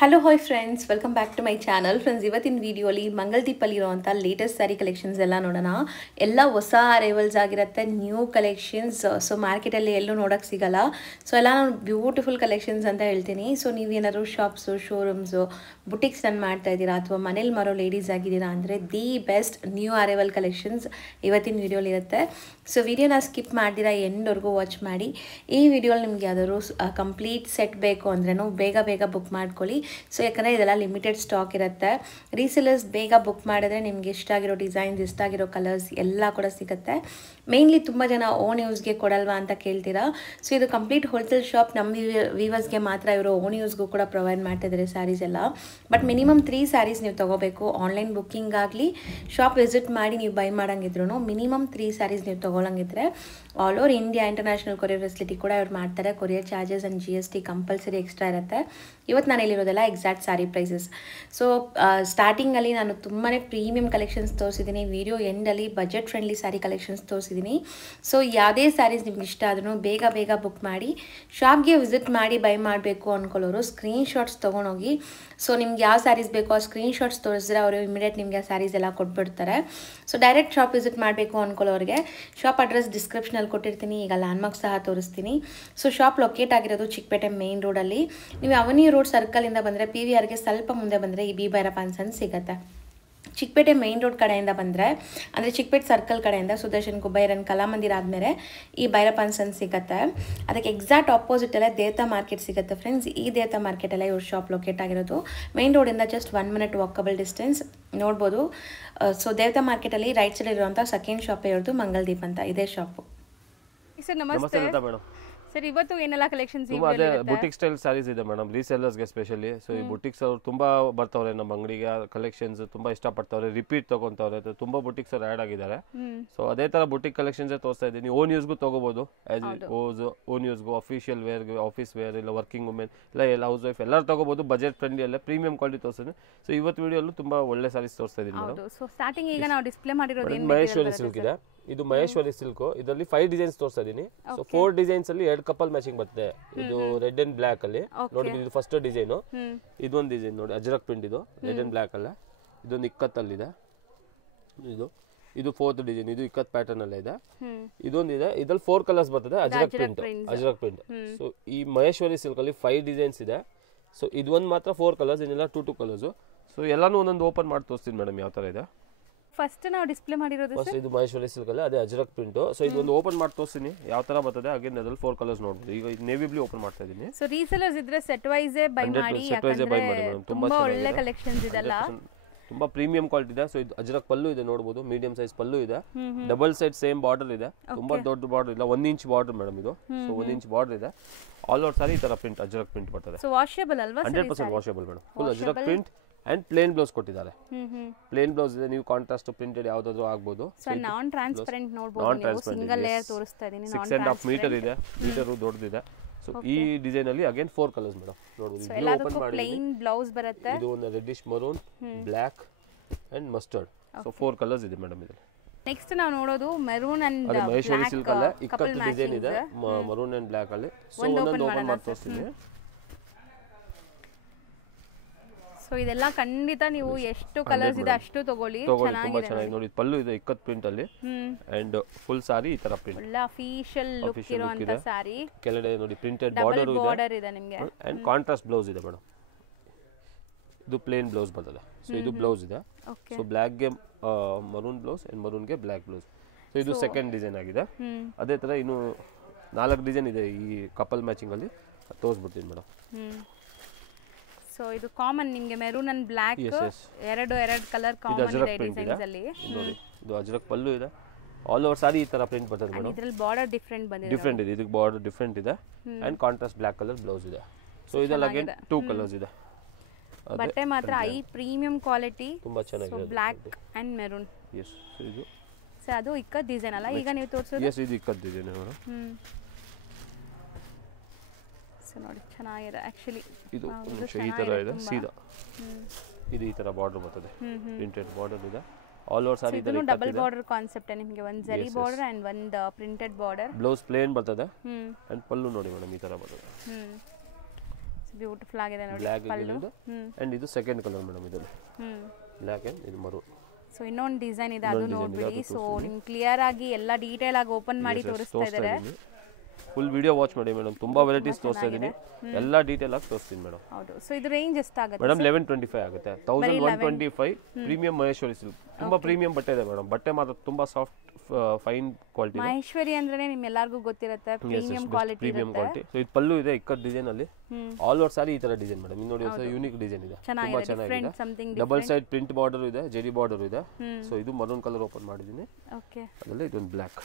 Hello hi friends, welcome back to my channel. Friends, ಇವತ್ತಿನ ವಿಡಿಯೋಲಿ ಮಂಗಲ್ದೀಪಲ್ಲಿ ಇರುವಂಥ ಲೇಟೆಸ್ಟ್ ಸ್ಯಾರಿ ಕಲೆಕ್ಷನ್ಸ್ ಎಲ್ಲ ನೋಡೋಣ. ಎಲ್ಲ ಹೊಸ ಅರೈವಲ್ಸ್ ಆಗಿರುತ್ತೆ, ನ್ಯೂ ಕಲೆಕ್ಷನ್ಸ್. ಸೊ ಮಾರ್ಕೆಟಲ್ಲಿ ಎಲ್ಲೂ ನೋಡೋಕ್ಕೆ ಸಿಗಲ್ಲ. ಸೊ ಎಲ್ಲ ನಾನು ಬ್ಯೂಟಿಫುಲ್ ಕಲೆಕ್ಷನ್ಸ್ ಅಂತ ಹೇಳ್ತೀನಿ. ಸೊ ನೀವೇನಾದ್ರು ಶಾಪ್ಸು, ಶೋರೂಮ್ಸು, ಬುಟಿಕ್ಸ್ ರನ್ ಮಾಡ್ತಾ ಇದ್ದೀರಾ ಅಥವಾ ಮನೇಲಿ ಮಾರೋ ಲೇಡೀಸ್ ಆಗಿದ್ದೀರಾ ಅಂದರೆ the best new arrival collections ಇವತ್ತಿನ ವಿಡಿಯೋಲಿ ಇರುತ್ತೆ. ಸೊ ವಿಡಿಯೋನ ಸ್ಕಿಪ್ ಮಾಡ್ದಿರಾ ಎಂಡ್ವರೆಗೂ ವಾಚ್ ಮಾಡಿ. ಈ ವಿಡಿಯೋಲಿ ನಿಮ್ಗೆ ಯಾವ್ದಾದ್ರು ಕಂಪ್ಲೀಟ್ ಸೆಟ್ ಬೇಕು ಅಂದ್ರೂ ಬೇಗ ಬುಕ್ ಮಾಡ್ಕೊಳ್ಳಿ. ಸೊ ಯಾಕಂದರೆ ಇದೆಲ್ಲ ಲಿಮಿಟೆಡ್ ಸ್ಟಾಕ್ ಇರುತ್ತೆ. ರೀಸೆಲರ್ಸ್ ಬೇಗ ಬುಕ್ ಮಾಡಿದ್ರೆ ನಿಮ್ಗೆ ಇಷ್ಟ ಆಗಿರೋ ಡಿಸೈನ್ಸ್, ಇಷ್ಟ ಆಗಿರೋ ಕಲರ್ಸ್ ಎಲ್ಲ ಕೂಡ ಸಿಗುತ್ತೆ. ಮೇನ್ಲಿ ತುಂಬ ಜನ ಓನ್ ಯೂಸ್ಗೆ ಕೊಡಲ್ವಾ ಅಂತ ಕೇಳ್ತೀರಾ. ಸೊ ಇದು ಕಂಪ್ಲೀಟ್ ಹೋಲ್ಸೇಲ್ ಶಾಪ್. ನಮ್ಮ ವೀವರ್ಸ್ಗೆ ಮಾತ್ರ ಇವರು ಓನ್ ಯೂಸ್ಗೂ ಕೂಡ ಪ್ರೊವೈಡ್ ಮಾಡ್ತಿದ್ದಾರೆ ಸ್ಯಾರೀಸ್ ಎಲ್ಲ. ಬಟ್ ಮಿನಿಮಮ್ 3 ಸ್ಯಾರೀಸ್ ನೀವು ತೊಗೋಬೇಕು. ಆನ್ಲೈನ್ ಬುಕ್ಕಿಂಗ್ ಆಗಲಿ, ಶಾಪ್ ವಿಸಿಟ್ ಮಾಡಿ ನೀವು ಬೈ ಮಾಡೋಂಗಿದ್ರು ಮಿನಿಮಮ್ 3 ಸ್ಯಾರೀಸ್ ನೀವು ತೊಗೊಳಂಗಿದ್ರೆ all over India international courier facility ಕೂಡ ಇವ್ರು ಮಾಡ್ತಾರೆ. Courier charges and GST compulsory extra ಇರುತ್ತೆ. ಇವತ್ತು ನಾನು ಹೇಳಿರೋದೆಲ್ಲ ಎಕ್ಸಾಕ್ಟ್ ಸ್ಯಾರಿ ಪ್ರೈಸಸ್. ಸೊ ಸ್ಟಾರ್ಟಿಂಗಲ್ಲಿ ನಾನು ತುಂಬಾ ಪ್ರೀಮಿಯಂ ಕಲೆಕ್ಷನ್ಸ್ ತೋರಿಸಿದ್ದೀನಿ. ವಿಡಿಯೋ ಎಂಡಲ್ಲಿ ಬಜೆಟ್ ಫ್ರೆಂಡ್ಲಿ ಸ್ಯಾರಿ ಕಲೆಕ್ಷನ್ಸ್ ತೋರಿಸಿದ್ದೀನಿ. ಸೊ ಯಾವುದೇ ಸ್ಯಾರೀಸ್ ನಿಮ್ಗೆ ಇಷ್ಟ ಆದ್ರೂ ಬೇಗ ಬುಕ್ ಮಾಡಿ. ಶಾಪ್ಗೆ ವಿಸಿಟ್ ಮಾಡಿ ಬೈ ಮಾಡಬೇಕು ಅಂದ್ಕೊಳ್ಳೋರು ಸ್ಕ್ರೀನ್ಶಾಟ್ಸ್ ತೊಗೊಂಡೋಗಿ. ಸೊ ನಿಮ್ಗೆ ಯಾವ ಸ್ಯಾರೀಸ್ ಬೇಕೋ ಆ ಸ್ಕ್ರೀನ್ಶಾಟ್ಸ್ ತೋರಿಸಿದ್ರೆ ಅವರು ಇಮಿಡಿಯೇಟ್ ನಿಮಗೆ ಆ ಸ್ಯಾರೀಸ್ ಎಲ್ಲ ಕೊಟ್ಬಿಡ್ತಾರೆ. ಸೊ ಡೈರೆಕ್ಟ್ ಶಾಪ್ ವಿಸಿಟ್ ಮಾಡಬೇಕು ಅಂದ್ಕೊಳ್ಳೋರಿಗೆ ಶಾಪ್ ಅಡ್ರೆಸ್ ಡಿಸ್ಕ್ರಿಪ್ಷನಲ್ಲಿ ಕೊಟ್ಟಿರ್ತೀನಿ. ಈಗ ಲ್ಯಾಂಡ್ಮಾರ್ಕ್ ಸಹ ತೋರಿಸ್ತೀನಿ. ಸೊ ಶಾಪ್ ಲೊಕೇಟ್ ಆಗಿರೋದು ಚಿಕ್ಕಪೇಟೆ ಮೇನ್ ರೋಡಲ್ಲಿ. ನೀವು ಅವನಿ ರೋಡ್ ಸರ್ಕಲಿಂದ ಬಂದರೆ PVRಗೆ ಸ್ವಲ್ಪ ಮುಂದೆ ಬಂದರೆ ಈ ಬಿ ಭೈರಪ್ಪ ಅಂತ ಸಿಗುತ್ತೆ. ಚಿಕ್ಕಪೇಟೆ ಮೇನ್ ರೋಡ್ ಕಡೆಯಿಂದ ಬಂದರೆ ಅಂದರೆ ಚಿಕ್ಕಪೇಟೆ ಸರ್ಕಲ್ ಕಡೆಯಿಂದ ಸುದರ್ಶನ್ ಕುಬೈರನ್ ಕಲಾಮಂದಿರ ಆದಮೇಲೆ ಈ ಭೈರಪ್ಪ ಅಂತ ಸಿಗುತ್ತೆ. ಅದಕ್ಕೆ ಎಕ್ಸಾಕ್ಟ್ ಆಪೋಸಿಟಲ್ಲೇ ದೇವತಾ ಮಾರ್ಕೆಟ್ ಸಿಗುತ್ತೆ ಫ್ರೆಂಡ್ಸ್. ಈ ದೇವತಾ ಮಾರ್ಕೆಟಲ್ಲೇ ಇವ್ರ ಶಾಪ್ ಲೊಕೇಟ್ ಆಗಿರೋದು. ಮೇನ್ ರೋಡಿಂದ ಜಸ್ಟ್ 1 minute ವಾಕಬಲ್ ಡಿಸ್ಟೆನ್ಸ್ ನೋಡ್ಬೋದು. ಸೊ ದೇವತಾ ಮಾರ್ಕೆಟಲ್ಲಿ ರೈಟ್ ಸೈಡ್ ಇರುವಂಥ ಸೆಕೆಂಡ್ ಶಾಪ್ ಇರೋದು ಮಂಗಲ್ದೀಪ್ ಅಂತ, ಇದೇ ಶಾಪು. ಸರ್ ನಮಸ್ತೆ ಮೇಡಮ್. ಸರ್ ಇವತ್ತು ಏನೆಲ್ಲ ಕಲೆಕ್ಷನ್ಸ್ ಅದೇ ಬುಟಿಕ್ ಸ್ಟೈಲ್ ಸ್ಯಾರೀಸ್ ಇದೆ ಮೇಡಮ್, ರೀಸೆಲ್ಲರ್ಸ್ಗೆ ಸ್ಪೆಷಲಿ. ಸೊ ಈ ಬುಟಿಕ್ಸ್ ಅವ್ರು ತುಂಬಾ ಬರ್ತವ್ರೆ ನಮ್ಮ ಅಂಗಡಿಗೆ, ಕಲೆಕ್ಷನ್ಸ್ ತುಂಬಾ ಇಷ್ಟಪಡ್ತವ್ರೆ, ರಿಪೀಟ್ ತಗೊಂತವ್ರೆ. ತುಂಬಾ ಬುಟಿಕ್ಸ್ ಅವ್ರು ಆ್ಯಡ್ ಆಗಿದ್ದಾರೆ. ಸೊ ಅದೇ ತರ ಬುಟಿಕ್ ಕಲೆಕ್ಷನ್ಸ್ ತೋರಿಸ್ತಾ ಇದ್ದೀನಿ. ಓನ್ ಯೂಸ್ಗೂ ತಗೋಬಹುದು, ಓನ್ ಯೂಸ್ಗೂ, ಅಫಿಷಿಯಲ್ ವೇರ್ಗೆ, ಆಫೀಸ್ ವೇರ್, ಇಲ್ಲ ವರ್ಕಿಂಗ್ ವುಮೆನ್, ಇಲ್ಲ ಹೌಸ್ ವೈಫ್ ಎಲ್ಲರೂ ತಗೋಬಹುದು. ಬಜೆಟ್ ಫ್ರೆಂಡ್ಲಿ ಅಲ್ಲ, ಪ್ರೀಮಿಯಂ ಕ್ವಾಲಿಟಿ ತೋರಿಸ್ತೀನಿ. ಸೊ ಇವತ್ತು ವಿಡಿಯೋಲ್ಲೂ ತುಂಬಾ ಒಳ್ಳೆ ಸ್ಯಾರೀಸ್ ತೋರಿಸ್ತಾ ಇದ್ದೀನಿ ಮೇಡಮ್. ಸೊ ಸ್ಟಾರ್ಟಿಂಗ್ ಈಗ ನಾವು ಡಿಸ್ಪ್ಲೇ ಮಾಡಿರೋದು ಮಹೇಶ್ವರಿ ಸಿಲ್ಕ್ ಇದೆ. ಇದು ಮಹೇಶ್ವರಿ ಸಿಲ್ಕ್. ಇದರಲ್ಲಿ 5 ಡಿಸೈನ್ಸ್ ತೋರಿಸ್ತಾ ಇದೀನಿ. ಸೊ 4 ಡಿಸೈನ್ಸ್ ಅಲ್ಲಿ 2 ಕಪಲ್ ಮ್ಯಾಚಿಂಗ್ ಬರ್ತದೆ. ಇದು ರೆಡ್ ಅಂಡ್ ಬ್ಲಾಕ್ ಅಲ್ಲಿ ನೋಡಿ, ಇದು ಫಸ್ಟ್ ಡಿಸೈನ್. ಇದೊಂದು ಡಿಸೈನ್ ನೋಡಿ, ಅಜ್ರಕ್ ಪ್ರಿಂಟ್. ಇದು ರೆಡ್ ಅಂಡ್ ಬ್ಲಾಕ್ ಅಲ್ಲ, ಇದೊಂದು ಇಕ್ಕತ್ತಲ್ಲಿದೆ. ಇದು 4th ಡಿಸೈನ್. ಇದು ಇಕ್ಕತ್ ಪ್ಯಾಟರ್ನ್ ಅಲ್ಲೇ ಇದೆ. ಇದೊಂದಿದೆ, ಇದ್ರಲ್ಲಿ 4 ಕಲರ್ಸ್ ಬರ್ತದೆ. ಅಜ್ರಕ್ ಪ್ರಿಂಟ್. ಸೊ ಈ ಮಹೇಶ್ವರಿ ಸಿಲ್ಕ್ ಅಲ್ಲಿ 5 ಡಿಸೈನ್ಸ್ ಇದೆ. ಸೊ ಇದೊಂದು ಮಾತ್ರ 4 ಕಲರ್ಸ್, ಇನ್ನೆಲ್ಲ 2 ಕಲರ್ಸ್. ಸೊ ಎಲ್ಲಾನು ಒಂದೊಂದು ಓಪನ್ ಮಾಡಿ ತೋರಿಸ್ತೀನಿ ಮೇಡಮ್ ಯಾವ ತರ ಇದೆ. ಫಸ್ಟ್ ನಾವು ಡಿಸ್ಪ್ಲೇ ಮಾಡಿರೋದು ಫಸ್ಟ್ ಇದು ಮಹೇಶ್ವರಿ ಸಿಲ್ಕ್ ಅಲ್ಲಿ, ಅದೇ ಅಜ್ರಕ್ ಪ್ರಿಂಟ್. ಸೊ ಇದೊಂದು ಓಪನ್ ಮಾಡಿ ತೋರಿಸ್ತೀನಿ ಯಾವ ತರ ಬರ್ತದೆ. ಹಾಗೆ ಅದ್ರಲ್ಲಿ 4 ಕಲರ್ಸ್ ನೋಡ್ಬೋದು. ಈಗ ಇದು ನೇವಿ ಬ್ಲೂ ಓಪನ್ ಮಾಡ್ತಾ ಇದೀನಿ. ಸೊ ರೀಸೆಲರ್ಸ್ ಇದ್ರೆ ಸೆಟ್ ವೈಸ್ ಬೈ ಮಾಡಿ, ಯಾಕಂದ್ರೆ ತುಂಬಾ ಒಳ್ಳೆ ಕಲೆಕ್ಷನ್ಸ್ ಇದೆಲ್ಲ, ತುಂಬಾ ಪ್ರೀಮಿಯಂ ಕ್ವಾಲಿಟಿ ಇದೆ. ಸೊ ಇದು ಅಜ್ರಕ್ ಪಲ್ಲು ಇದೆ ನೋಡಬಹುದು, ಮೀಡಿಯಂ ಸೈಜ್ ಪಲ್ಲು ಇದೆ. ಡಬಲ್ ಸೈಡ್ ಸೇಮ್ ಬಾರ್ಡರ್ ಇದೆ, ತುಂಬಾ ದೊಡ್ಡ ಬಾರ್ಡರ್ ಇಲ್ಲ, 1 ಇಂಚ್ ಬಾರ್ಡರ್ ಮೇಡಮ್ ಇದು. ಸೊ 1 ಇಂಚ್ ಬಾರ್ಡರ್ ಇದೆ. ಆಲ್ ಓವರ್ ಸಾರಿ ಈ ತರ ಪ್ರಿಂಟ್, ಅಜ್ರಕ್ ಪ್ರಿಂಟ್ ಬರ್ತದೆ. ಸೊ ವಾಷೇಬಲ್ ಅಲ್ವಾ? 100% washable madam. Full Ajrakh print and plain blouse ಕೊಟ್ಟಿದ್ದಾರೆ. ಪ್ಲೇನ್ ಬ್ಲೌಸ್ ಇದೆ, ನೀವು ಕಾಂಟ್ರಾಸ್ಟ್ ಪ್ರಿಂಟೆಡ್ ಯಾವ್ದಾದ್ರು ಆಗ್ಬೋದು. ಸೊ ನಾನ್ ಟ್ರಾನ್ಸ್ಪರೆಂಟ್ ನೋಡಬಹುದು ನೀವು. ಸಿಂಗಲ್ ಲೇಯರ್ ತೋರಿಸ್ತಾ ಇದೀನಿ. 6.5 ಮೀಟರ್ ಇದೆ, ಮೀಟರ್ ದೊಡ್ಡದಿದೆ. ಸೊ ಈ ಡಿಸೈನ್ ಅಲ್ಲಿ ಅಗೇನ್ 4 ಕಲರ್ಸ್ ಮೇಡಮ್ ನೋಡಬಹುದು. ಇದು ಓಪನ್ ಮಾಡಿ ಪ್ಲೇನ್ ಬ್ಲೌಸ್ ಬರುತ್ತೆ. ಇದು ಒಂದು reddish maroon, black and mustard. So 4 colours ಇದೆ ಮೇಡಮ್ ಇದರಲ್ಲಿ. ನೆಕ್ಸ್ಟ್ ನಾವು ನೋಡೋದು maroon and black Maheshwari silk ಅಲ್ಲ, ಇಕ್ಕತ್ತು ಡಿಸೈನ್ ಇದೆ ಮರೂನ್ ಅಂಡ್ ಬ್ಲಾಕ್ ಅಲ್ಲಿ. ಸೊ ಒಂದೊಂದು ಓಪನ್ ಮಾಡಿ ತೋರಿಸ್ತೀನಿ. ಸೊ ಇದೆಲ್ಲ ಖಂಡಿತ ನೀವು ಎಷ್ಟು ಕಲರ್ಸ್ ಇದೆ ಅಷ್ಟು ತಗೊಳ್ಳಿ. ತುಂಬಾ ಚೆನ್ನಾಗಿದೆ ನೋಡಿ. ಪಲ್ಲು ಇದೆ ಇಕ್ಕತ್ ಪ್ರಿಂಟ್ ಅಲ್ಲಿ ಅಂಡ್ ಫುಲ್ ಸಾರಿ ಈ ತರ ಪ್ರಿಂಟ್, ಒಳ್ಳೆ ಅಫಿಷಿಯಲ್ ಲುಕ್ ಇರುವಂತ ಸಾರಿ. ಕೆಳಗಡೆ ನೋಡಿ ಪ್ರಿಂಟೆಡ್ ಬಾರ್ಡರ್ ಇದೆ ನಿಮಗೆ ಅಂಡ್ ಕಾಂಟ್ರಾಸ್ಟ್ ಬ್ಲೌಸ್ ಇದೆ ಮೇಡಮ್. ಇದು ಪ್ಲೇನ್ ಬ್ಲೌಸ್ ಬರ್ತದೆ. ಸೊ ಇದು ಬ್ಲೌಸ್ ಇದೆ. ಸೊ ಬ್ಲಾಕ್ ಗೆ ಮರೂನ್ ಬ್ಲೌಸ್ ಅಂಡ್ ಮರೂನ್ ಗೆ ಬ್ಲಾಕ್ ಬ್ಲೌಸ್. ಸೊ ಇದು ಸೆಕೆಂಡ್ ಡಿಸೈನ್ ಆಗಿದೆ. ಅದೇ ತರ ಇನ್ನು 4 ಡಿಸೈನ್ ಇದೆ ಈ ಕಪಲ್ ಮ್ಯಾಚಿಂಗ್ ಅಲ್ಲಿ, ತೋರಿಸ್ಬಿಡ್ತೀನಿ ಮೇಡಮ್. ಸೊ ಇದು ಕಾಮನ್ ನಿಮಗೆ ಮೆರೂನ್ ಅಂಡ್ ಬ್ಲಾಕ್ ಎರಡು ಕಲರ್ ಕಾಮನ್ ಇದೆ ಡಿಸೈನ್ಸ್ ಅಲ್ಲಿ. ನೋಡಿ ಇದು ಅಜ್ರಕ್ ಪಲ್ಲು ಇದೆ. ಆಲ್ ಓವರ್ ಸಾರಿ ಈ ತರ ಪ್ರಿಂಟ್ ಬರ್ತದೆ ಮೇಡಮ್. ಇದರಲ್ಲಿ ಬಾರ್ಡರ್ ಡಿಫರೆಂಟ್ ಬಂದಿದೆ. ಡಿಫರೆಂಟ್ ಇದೆ, ಇದಕ್ಕೆ ಬಾರ್ಡರ್ ಡಿಫರೆಂಟ್ ಇದೆ and contrast black colour blouse ಇದೆ. ಸೊ ಇದೆಲ್ಲ ಅಗೇನ್ 2 ಕಲರ್ಸ್ ಇದೆ. ಬಟ್ಟೆ ಮಾತ್ರ ಐ ಪ್ರೀಮಿಯಂ ಕ್ವಾಲಿಟಿ, ತುಂಬಾ ಚೆನ್ನಾಗಿದೆ. Black and maroon. Yes. So ಇದು ಸರ್ ಅದು ಇಕ್ಕತ್ ಡಿಸೈನ್ ಅಲ್ಲ ಈಗ ನೀವು ತೋರಿಸೋದು? ಎಸ್, ಇದು ಇಕ್ಕತ್ ಡಿಸೈನ್ ಮೇಡಮ್. ಸೊ ನೋಡಿ ಚೆನ್ನಾಗಿದೆ ಆಕ್ಚುಲಿ. ಇದು ಈ ತರ ಇದೆ ಸೀದಾ. ಇದು ಈ ತರ ಬಾರ್ಡರ್ ಬರ್ತದೆ, ಪ್ರಿಂಟೆಡ್ ಬಾರ್ಡರ್ ಇದೆ. ಆಲ್ ಓವರ್ ಸಾರಿ ಇದೆ. ಡಬಲ್ ಬಾರ್ಡರ್ ಕಾನ್ಸೆಪ್ಟ್ ನಿಮಗೆ, ಒಂದು ಜರಿ ಬಾರ್ಡರ್ ಅಂಡ್ ಒಂದು ಪ್ರಿಂಟೆಡ್ ಬಾರ್ಡರ್. ಬ್ಲೌಸ್ ಪ್ಲೇನ್ ಬರ್ತದೆ ಅಂಡ್ ಪಲ್ಲು ನೋಡಿ ಮೇಡಮ್ ಈ ತರ ಬರ್ತದೆ. ಬ್ಯೂಟಿಫುಲ್ ಆಗಿದೆ ನೋಡಿ ಬ್ಲ್ಯಾಕ್ ಪಲ್ಲು. ಅಂಡ್ ಇದು ಸೆಕೆಂಡ್ ಕಲರ್ ಮೇಡಮ್ ಇದರಲ್ಲಿ ಹ್ಮ್ ಬ್ಲ್ಯಾಕ್ ಅಂಡ್ ಇದು ಮರೂನ್. ಸೊ ಇನ್ನೊಂದು ಡಿಸೈನ್ ಇದೆ ಅದು ನೋಡ್ಬಿಡಿ. ಸೊ ನಿಮ್ಗೆ ಕ್ಲಿಯರ್ ಆಗಿ ಎಲ್ಲ ಡೀಟೇಲ್ ಆಗಿ ಓಪನ್ ಮಾಡಿ ತೋರಿಸ್ತಾ ಇದ್ದಾರೆ. ಫುಲ್ ವಿಡಿಯೋ ವಾಚ್ ಮಾಡಿ ಮೇಡಮ್, ತುಂಬಾ ವೆರೈಟೀಸ್ ತೋರಿಸ್ತಾ ಇದೀನಿ, ಎಲ್ಲ ಡೀಟೇಲ್ ಆಗಿ ತೋರಿಸ್ತೀನಿ ಮೇಡಮ್. ಹೌದು. ಸೊ ಇದು ರೇಂಜ್ ಎಷ್ಟಾಗುತ್ತೆ ಮೇಡಮ್ 1125 ಆಗುತ್ತೆ. 1125 ಪ್ರೀಮಿಯಂ ಮಹೇಶ್ವರಿ ಸಿಲ್ಕ್. ತುಂಬಾ ಪ್ರೀಮಿಯಂ ಬಟ್ಟೆ ಇದೆ ಮೇಡಮ್, ಬಟ್ಟೆ ಮಾತ್ರ ತುಂಬಾ ಸಾಫ್ಟ್ ಫೈನ್ ಕ್ವಾಲಿಟಿ. ಮಹೇಶ್ವರಿ ಅಂದ್ರೆ ನಿಮ್ಮೆಲ್ಲರಿಗೂ ಗೊತ್ತಿರುತ್ತೆ premium quality premium quality. So ಇದು ಪಲ್ಲು ಇದೆ ಇಕ್ಕಟ್ ಡಿಸೈನ್ ಅಲ್ಲಿ, ಆಲ್ ಓವರ್ ಸಾರಿ ಈ ತರ ಡಿಸೈನ್ ಮೇಡಮ್. ಇದು ನೋಡಿ ಹೊಸ ಯೂನಿಕ್ ಡಿಸೈನ್ ಇದೆ, ತುಂಬಾ ಚೆನ್ನಾಗಿದೆ. ಡಬಲ್ ಸೈಡ್ ಪ್ರಿಂಟ್ ಬಾರ್ಡರ್ ಇದೆ, ಜೆರಿ ಬಾರ್ಡರ್ ಇದೆ. ಸೊ ಇದು ಮರೂನ್ ಕಲರ್ ಓಪನ್ ಮಾಡಿದೀನಿ. ಓಕೆ. ಅದರಲ್ಲಿ ಇದೊಂದು ಬ್ಲ್ಯಾಕ್.